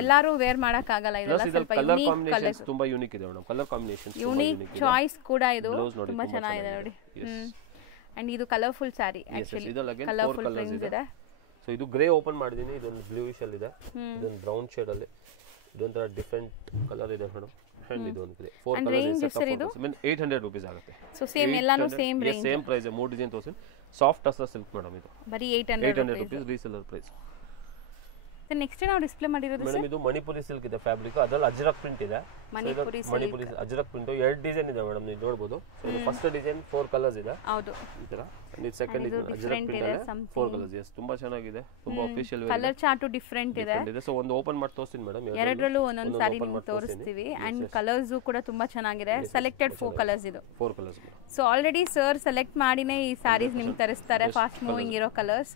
ಎಲ್ಲಾರು ವೇರ್ ಮಾಡಕ್ ಆಗಲ್ಲ. ಇದೆಲ್ಲ ಸ್ವಲ್ಪ ಕಲರ್ ಕಾಂಬಿನೇಷನ್ಸ್ ತುಂಬಾ ಯೂನಿಕ್ ಇದೆ madam, colour combinations unique choice ಕೂಡ ಇದು ತುಂಬಾ ಚೆನ್ನಾಗಿದೆ ನೋಡಿ. ಅಂಡ್ ಇದು ಕಲರ್ಫುಲ್ ಸಾರಿ, ಆಕ್ಚುಲಿ ಕಲರ್ಫುಲ್ ಪ್ರಿಂಟ್ಸ್ ಇದೆ. ಸೊ ಇದು ಗ್ರೇ ಓಪನ್ ಮಾಡಿದೀನಿ, ಇದೊಂದು ಬ್ಲೂಯಿಶ್ ಅಲ್ಲಿ ಇದೆ, ಇದೊಂದು ಬ್ರೌನ್ ಶೇಡ್ ಅಲ್ಲಿ, ಇದೊಂಥರ ಡಿಫರೆಂಟ್ ಕಲರ್ ಇದೆ ಮೇಡಮ್. ಅಂಡ್ ಇದು ಒಂದು 4 ಕಲರ್ಸ್ ಇದೆ, 800 ರೂಪೀಸ್ ಆಗುತ್ತೆ. ಸೊ ಸೇಮ್ ಎಲ್ಲಾನು same range, same price, 3 design ತೋರಿಸಿ. ಸಾಫ್ಟ್ ಟಸರ್ ಸಿಲ್ಕ್ ಮೇಡಮ್, ಇದು ಬರೀ 800 ರೂಪೀಸ್ ರೀಸೆಲ್ಲರ್ ಪ್ರೈಸ್. ನೆಕ್ಸ್ಟ್ ನಾವು ಡಿಸ್ಪ್ಲೇ ಮಾಡಿರೋದು ಮೇಡಮ್ ಇದು ಮಣಿಪುರಿ ಸಿಲ್ಕ್ ಇದೆ ಫ್ಯಾಬ್ರಿಕ್, ಅದರಲ್ಲಿ ಅಜ್ರಕ್ ಪ್ರಿಂಟ್ ಇದೆ. ಮಣಿಪುರಿ ಅಜ್ರಕ್ ಪ್ರಿಂಟ್ 2 ಡಿಸೈನ್ ಇದೆ ಮೇಡಮ್, ನೀವು ನೋಡಬಹುದು. ಸೊ ಫಸ್ಟ್ ಡಿಸೈನ್ 4 ಕಲರ್ಸ್ ಇದೆ, ಹೌದು ಈ ತರ. And second design Ajrakh print ಇದೆ, 4 ಕಲರ್ಸ್. ಎಸ್, ತುಂಬಾ ಚೆನ್ನಾಗಿದೆ, ತುಂಬಾ ಅಫಿಷಿಯಲ್ ಕಲರ್ ಚಾರ್ಟ್ ಡಿಫರೆಂಟ್ ಇದೆ. ಸೊ ಒಂದು ಓಪನ್ ಮಾಡಿ ತೋರಿಸ್ತೀನಿ ಮೇಡಮ್, ಎರಡರಲ್ಲೂ ಒಂದೊಂದು ಸಾರಿ ನಿಮಗೆ ತೋರಿಸ್ತೀವಿ. ಅಂಡ್ ಕಲರ್ಸ್ ಕೂಡ ತುಂಬಾ ಚೆನ್ನಾಗಿದೆ, ಸೆಲೆಕ್ಟೆಡ್ 4 ಕಲರ್ಸ್ ಇದು. 4 colours. So already sir select ಮಾಡಿನೇ ಈ ಸಾರೀಸ್ ನಿಮ್ಗೆ ತರಿಸ್ತಾರೆ, ಫಾಸ್ಟ್ ಮೂವಿಂಗ್ ಇರೋ ಕಲರ್ಸ್.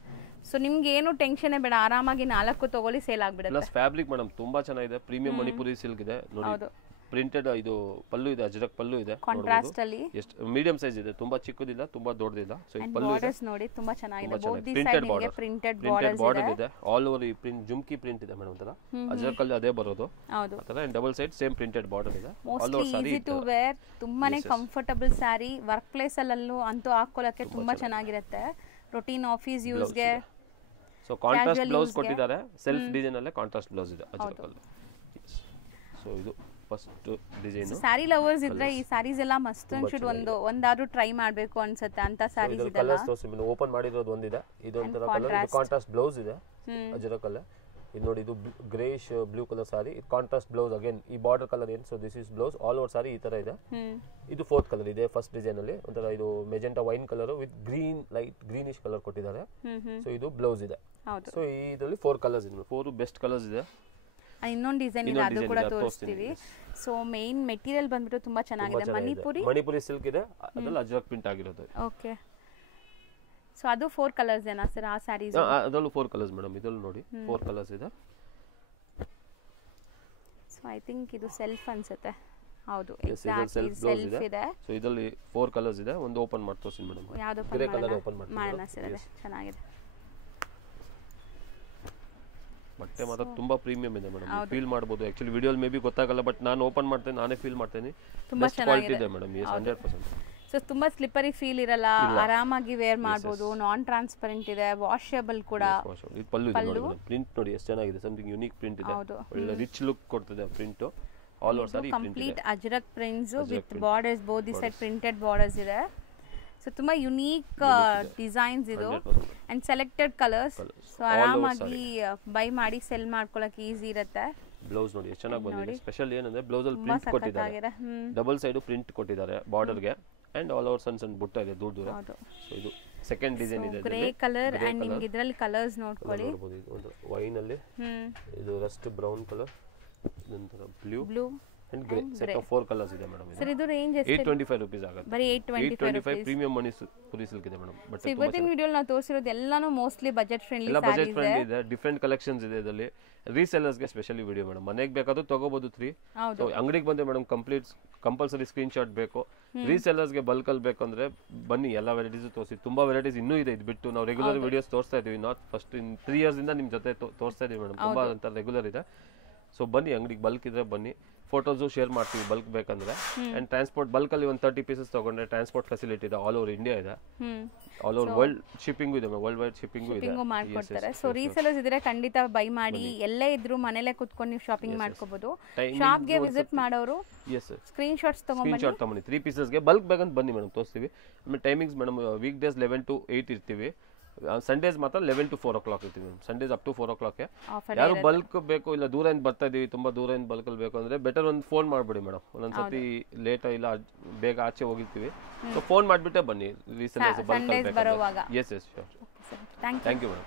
ಸೊ ನಿಮ್ಗೆ ಏನು ಟೆನ್ಷನ್ ಬೇಡ, ಆರಾಮಾಗಿ 4 ತಗೊಳ್ಳಿ, ಸೇಲ್ ಆಗ್ಬಿಡುತ್ತೆ. ಪ್ಲಸ್ ಫ್ಯಾಬ್ರಿಕ್ ಮೇಡಮ್ ತುಂಬಾ ಚೆನ್ನಾಗಿದೆ, ಪ್ರೀಮಿಯಂ ಮಣಿಪುರಿ ಸಿಲ್ಕ್ ಇದೆ ನೋಡಿ. ಪ್ರಿಂಟೆಡ್ ಇದು ಪಲ್ಲು ಇದೆ, ಅಜ್ರಕ್ ಪಲ್ಲು ಇದೆ, ಕಾಂಟ್ರಾಸ್ಟ್ ಅಲ್ಲಿ. ಎಷ್ಟು ಮೀಡಿಯಂ ಸೈಜ್ ಇದೆ, ತುಂಬಾ ಚಿಕ್ಕದಿಲ್ಲ, ತುಂಬಾ ದೊಡ್ಡದಿಲ್ಲ. ಸೊ ಈ ಪಲ್ಲು ಬಾರ್ಡರ್ಸ್ ನೋಡಿ ತುಂಬಾ ಚೆನ್ನಾಗಿದೆ, ಬೋತ್ ದಿ ಪ್ರಿಂಟೆಡ್ ಸೈಡ್ ನಿಮಗೆ ಪ್ರಿಂಟೆಡ್ ಬಾರ್ಡರ್ಸ್ ಇದೆ. ಆಲ್ ಓವರ್ ಈ ಪ್ರಿಂಟ್ ಜುಮ್ಕಿ ಪ್ರಿಂಟ್ ಇದೆ ಮೇಡಮ್, ತರ ಅಜ್ರಕ್ ಅಲ್ಲಿ ಅದೇ ಬರೋದು. ಹೌದು, ಅತರ double side same printed border ಇದೆ. All over sari easy to wear, ತುಂಬಾನೇ ಕಂಫರ್ಟಬಲ್ ಸಾರಿ. ವರ್ಕ್ ಪ್ಲೇಸ್ ಅಲ್ಲೂ ಅಂತೂ ಹಾಕೊಳ್ಳಕ್ಕೆ ತುಂಬಾ ಚೆನ್ನಾಗಿರುತ್ತೆ, ರೂಟೀನ್ ಆಫೀಸ್ ಯೂಸ್ ಗೆ. ಸೊ ಕಾಂಟ್ರಾಸ್ಟ್ ಬ್ಲೌಸ್ ಕೊಟ್ಟಿದ್ದಾರೆ, ಸೆಲ್ಫ್ ಡಿಸೈನ್ ಅಲ್ಲೇ ಕಾಂಟ್ರಾಸ್ಟ್ ಬ್ಲೌಸ್ ಇದೆ ಅಜ್ರಕ್ ಅಲ್ಲಿ. ಸೊ ಇದು ಫಸ್ಟ್ ಡಿಸೈನ್. ಸ್ಯಾರಿ ಲವರ್ಸ್ ಇದ್ರೆ ಈ ಸ್ಯಾರೀಸ್ ಎಲ್ಲ ಮಸ್ತ್ ಅನ್ಸುತ್ತೆ, ಒಂದಾದ್ರೂ ಟ್ರೈ ಮಾಡಬೇಕು ಅನ್ಸುತ್ತೆ ಅಂತ ಸ್ಯಾರೀಸ್ ಇದೆ. ಕಲರ್ಸ್ ತೋರಿಸಿ, ಓಪನ್ ಮಾಡಿರೋದು ಒಂದಿದೆ, ಇದೊಂತರ ಕಲರ್, ಇದು ಕಾಂಟ್ರಾಸ್ಟ್ ಬ್ಲೌಸ್ ಇದೆ ಅಜ್ರಕ್ ಅಲ್ಲೇ. ಇದು ನೋಡಿ, ಇದು ಗ್ರೇಶ್ ಬ್ಲೂ ಕಲರ್ ಸಾರಿ, ಇದು ಕಾಂಟ್ರಾಸ್ಟ್ ಬ್ಲೌಸ್. ಅಗೇನ್ ಈ ಬಾರ್ಡರ್ ಕಲರ್ ಏನು, so this is blouse. All over sari ಈ ತರ ಇದೆ. ಇದು 4th ಕಲರ್ ಇದೆ ಫಸ್ಟ್ ಡಿಸೈನ್ ಅಲ್ಲಿ, ಒಂಥರ ಇದು magenta wine colour with green, light greenish colour ಕೊಟ್ಟಿದ್ದಾರೆ. ಸೊ ಇದು ಬ್ಲೌಸ್ ಇದೆ. ಸೊ ಇದರಲ್ಲಿ 4 ಕಲರ್ಸ್ ಇದೆ, 4 ಬೆಸ್ಟ್ ಕಲರ್ಸ್ ಇದೆ. ಇನ್ನೊಂದು ಡಿಸೈನ್ ಇದೆ, ಅದು ಕೂಡ ತೋರಿಸ್ತೀವಿ. ಸೊ ಮೇನ್ ಮೆಟೀರಿಯಲ್ ಬಂದ್ಬಿಟ್ಟು ತುಂಬಾ ಚೆನ್ನಾಗಿದೆ, ಮಣಿಪುರಿ ಸಿಲ್ಕ್ ಇದೆ, ಅದರಲ್ಲಿ ಅಜ್ರಕ್ ಪ್ರಿಂಟ್ ಆಗಿರೋದು. ಓಕೆ, ಸೊ ಅದು 4 ಕಲರ್ಸ್ ಏನಾ ಸರ್ ಆ ಸ್ಯಾರೀಸ್? ಅದರಲ್ಲೂ 4 ಕಲರ್ಸ್ ಮೇಡಮ್, ಇದರಲ್ಲೂ ನೋಡಿ 4 ಕಲರ್ಸ್ ಇದೆ. ಸೊ ಐ ಥಿಂಕ್ ಇದು ಸೆಲ್ಫ್ ಅನ್ಸುತ್ತೆ. ಹೌದು, ಎಕ್ಸಾಕ್ಟ್ಲಿ ಸೆಲ್ಫ್ ಇದೆ. ಸೊ ಇದರಲ್ಲಿ 4 ಕಲರ್ಸ್ ಇದೆ, ಒಂದು ಓಪನ್ ಮಾಡಿ ತೋರಿಸಿ ಮೇಡಮ್. ಯಾವುದು ಗ್ರೇ ಕಲರ್ ಓಪನ್ ಮಾಡೋಣ ಸರ್, ಅದೇ ಚೆನ್ನಾಗಿದೆ. ಬಟ್ಟೆ ಮಾತ್ರ ತುಂಬಾ ಪ್ರೀಮಿಯಂ ಇದೆ ಮೇಡಮ್, ಫೀಲ್ ಮಾಡಬಹುದು. ಆಕ್ಚುಲಿ ವಿಡಿಯೋಲಿ ಮೇ ಬಿ ಗೊತ್ತಾಗಲ್ಲ, ಬಟ್ ನಾನು ಓಪನ್ ಮಾಡ್ತೇನೆ, ನಾನೇ ಫೀಲ್ ಮಾಡ್ತೇನೆ. ತುಂಬಾ ಕ್ವಾಲಿಟಿ ಇದೆ ಮೇಡಮ್, 100%. ಸೊ ತುಂಬಾ ಸ್ಲಿಪ್ಪರಿ ಫೀಲ್ ಇರಲ್ಲ, ಆರಾಮಾಗಿ ವೇರ್ ಮಾಡಬಹುದು. ನಾನ್ ಟ್ರಾನ್ಸ್ಪರೆಂಟ್ ಇದೆ, ವಾಷಬಲ್ ಕೂಡ. ಇದು ಪಲ್ಲು ಇದೆ ನೋಡಿ ಮೇಡಮ್, ಪ್ರಿಂಟ್ ನೋಡಿ ಎಷ್ಟು ಚೆನ್ನಾಗಿದೆ, ಸಮಥಿಂಗ್ ಯೂನಿಕ್ ಪ್ರಿಂಟ್ ಇದೆ, ಒಳ್ಳೆ ರಿಚ್ ಲುಕ್ ಕೊಡ್ತದೆ print. All over sorry complete Ajrakh prints with borders, both the side printed borders ಇದೆ. ಸೊ ತುಂಬ ಯುನೀಕ್ ಡಿಸೈನ್ಸ್ ಇದು ಆ್ಯಂಡ್ ಸೆಲೆಕ್ಟೆಡ್ ಕಲರ್ಸ್. ಸೊ ಆರಾಮಾಗಿ ಬೈ ಮಾಡಿ ಸೆಲ್ ಮಾಡ್ಕೊಳಕ್ಕೆ ಈಸಿ ಇರುತ್ತೆ. ಬ್ಲೌಸ್ ನೋಡಿ ಎಷ್ಟು ಚೆನ್ನಾಗಿ ಬಂದಿದೆ. ಸ್ಪೆಷಲ್ ಏನಂದ್ರೆ ಬ್ಲೌಸ್ ಅಲ್ಲಿ ಪ್ರಿಂಟ್ ಕೊಟ್ಟಿದ್ದಾರೆ, ಡಬಲ್ ಸೈಡ್ ಪ್ರಿಂಟ್ ಕೊಟ್ಟಿದ್ದಾರೆ ಬಾರ್ಡರ್ಗೆ, ಅಂಡ್ ಆಲ್ ಓವರ್ ಸಣ್ಣ ಸಣ್ಣ ಬುಟ್ಟ ಇದೆ ದೂರ ದೂರ. ಸೊ ಇದು ಸೆಕೆಂಡ್ ಡಿಸೈನ್ ಇದೆ, ಗ್ರೇ ಕಲರ್ ಅಂಡ್ ನಿಮಗೆ ಇದರಲ್ಲಿ ಕಲರ್ಸ್ ನೋಡ್ಕೊಳ್ಳಿ. ಇದು ವೈನ್ ಅಲ್ಲಿ, ಇದು ರಸ್ಟ್ ಬ್ರೌನ್ ಕಲರ್, ನಂತರ blue and grey, set of 4 colours ಇದೆ ಮೇಡಮ್. ಸರ್ ಇದು ರೇಂಜ್ ಎಷ್ಟು? 825 ರೂಪೀಸ್ ಆಗುತ್ತೆ. ಬರೀ 825 ಪ್ರೀಮಿಯಂ ಮಣಿಪುರಿ ಸಿಲ್ಕ್ ಇದೆ ಮೇಡಮ್. ಬಟ್ ಇವತ್ತಿನ ವಿಡಿಯೋ ನಾವು ತೋರಿಸಿರೋದು ಎಲ್ಲಾನು ಮೋಸ್ಟ್ಲಿ ಬಜೆಟ್ ಫ್ರೆಂಡ್ಲಿ ಎಲ್ಲ ಬಜೆಟ್ ಫ್ರೆಂಡ್ಲಿ ಇದೆ. ಡಿಫರೆಂಟ್ ಕಲೆಕ್ಷನ್ಸ್ ಇದೆ ಇದರಲ್ಲಿ. ರೀಸೆಲ್ಲರ್ಸ್ ಗೆ ಸ್ಪೆಷಲಿ ವಿಡಿಯೋ ಮೇಡಮ್. ಮನೆಗೆ ಬೇಕಾದ್ರೂ ತಗೋಬಹುದು 3. ಸೊ ಅಂಗಡಿಗೆ ಬಂದ್ರೆ ಮೇಡಮ್ ಕಂಪಲ್ಸರಿ ಸ್ಕ್ರೀನ್ ಶಾಟ್ ಬೇಕು. ರೀಸೆಲ್ಲರ್ಸ್ ಗೆ ಬಲ್ಕ್ ಅಲ್ಲಿ ಬೇಕಂದ್ರೆ ಬನ್ನಿ, ಎಲ್ಲ ವೆರೈಟೀಸ್ ತೋರಿಸಿ. ತುಂಬಾ ವೆರೈಟೀಸ್ ಇನ್ನೂ ಇದೆ. ಇದು ಬಿಟ್ಟು ನಾವು ರೆಗ್ಯುಲರ್ ವಿಡಿಯೋಸ್ ತೋರಿಸ್ತಾ ಇದೀವಿ. ನಾಟ್ ಫಸ್ಟ್ ಇನ್ 3 ಇಯರ್ಸ್ ಇಂದ ನಿಮ್ ಜೊತೆ ತೋರಿಸ್ತಾ ಇದೀವಿ ಮೇಡಮ್. ತುಂಬಾ ಅಂತ ರೆಗ್ಯುಲರ್ ಇದೆ. ಸೊ ಬನ್ನಿ, ಅಂಗಡಿಗೆ ಬಲ್ಕ್ ಇದ್ರೆ ಬನ್ನಿ. ಫೋಟೋಸು ಶೇರ್ ಮಾಡ್ತೀವಿ ಬಲ್ಕ್ ಬೇಕಂದ್ರೆ. ಅಂಡ್ ಟ್ರಾನ್ಸ್ಪೋರ್ಟ್ ಬಲ್ಕ್ ಅಲ್ಲಿ ಒಂದು 30 ಪೀಸಸ್ ತಗೊಂಡ್ರೆ ಟ್ರಾನ್ಸ್ಪೋರ್ಟ್ ಫೆಸಿಲಿಟಿ ಇದೆ. ಆಲ್ ಓವರ್ ಇಂಡಿಯಾ ಇದೆ, ಆಲ್ ಓವರ್ ವರ್ಲ್ಡ್ ಶಿಪ್ಪಿಂಗ್ ಇದೆ, ವರ್ಲ್ಡ್ ವೈಡ್ ಶಿಪ್ಪಿಂಗ್ ಇದೆ, ಮಾಡ್ಕೊಡ್ತಾರೆ. ಸೊ ರೀಸೆಲ್ಲರ್ಸ್ ಇದ್ರೆ ಖಂಡಿತ ಬೈ ಮಾಡಿ. ಎಲ್ಲೇ ಇದ್ರು ಮನೇಲೆ ಕುತ್ಕೊಂಡು ನೀವು ಶಾಪಿಂಗ್ ಮಾಡ್ಕೋಬಹುದು. ಶಾಪ್ ಗೆ ವಿಸಿಟ್ ಮಾಡೋರು ಸ್ಕ್ರೀನ್ ಶಾಟ್ಸ್ ತಗೊಂಡ್ಬನ್ನಿ. 3 ಪೀಸಸ್ ಗೆ ಬಲ್ಕ್ ಬೇಕಂತ ಬನ್ನಿ ಮೇಡಮ್, ತೋರಿಸ್ತೀವಿ. ಆಮೇಲೆ timings madam, week days 11 to 8 ಇರ್ತೀವಿ. ಸಂಡೇಸ್ ಮಾತ್ರ 11 to 4 o'clock ಇರ್ತೀವಿ. Sundays up to 4 o'clock. ಯಾರು ಬಲ್ಕ್ ಬೇಕು, ಇಲ್ಲ ದೂರದಿಂದ ಬರ್ತಾ ಇದೀವಿ, ತುಂಬಾ ದೂರದಿಂದ ಬಲ್ಕ್ ಅಲ್ಲಿ ಬೇಕು ಅಂದ್ರೆ ಬೆಟರ್ ಒಂದು ಫೋನ್ ಮಾಡ್ಬಿಡಿ ಮೇಡಮ್. ಒಂದೊಂದ್ಸತಿ ಲೇಟ್ ಇಲ್ಲ ಬೇಗ ಆಚೆ ಹೋಗಿರ್ತೀವಿ. ಸೊ ಫೋನ್ ಮಾಡ್ಬಿಟ್ಟೆ ಬನ್ನಿ ರೀಸೆಲ್ಲರ್ಸ್ ಬಲ್ಕ್ ಅಲ್ಲಿ ಬೇಕು. Yes sure. Thank you madam.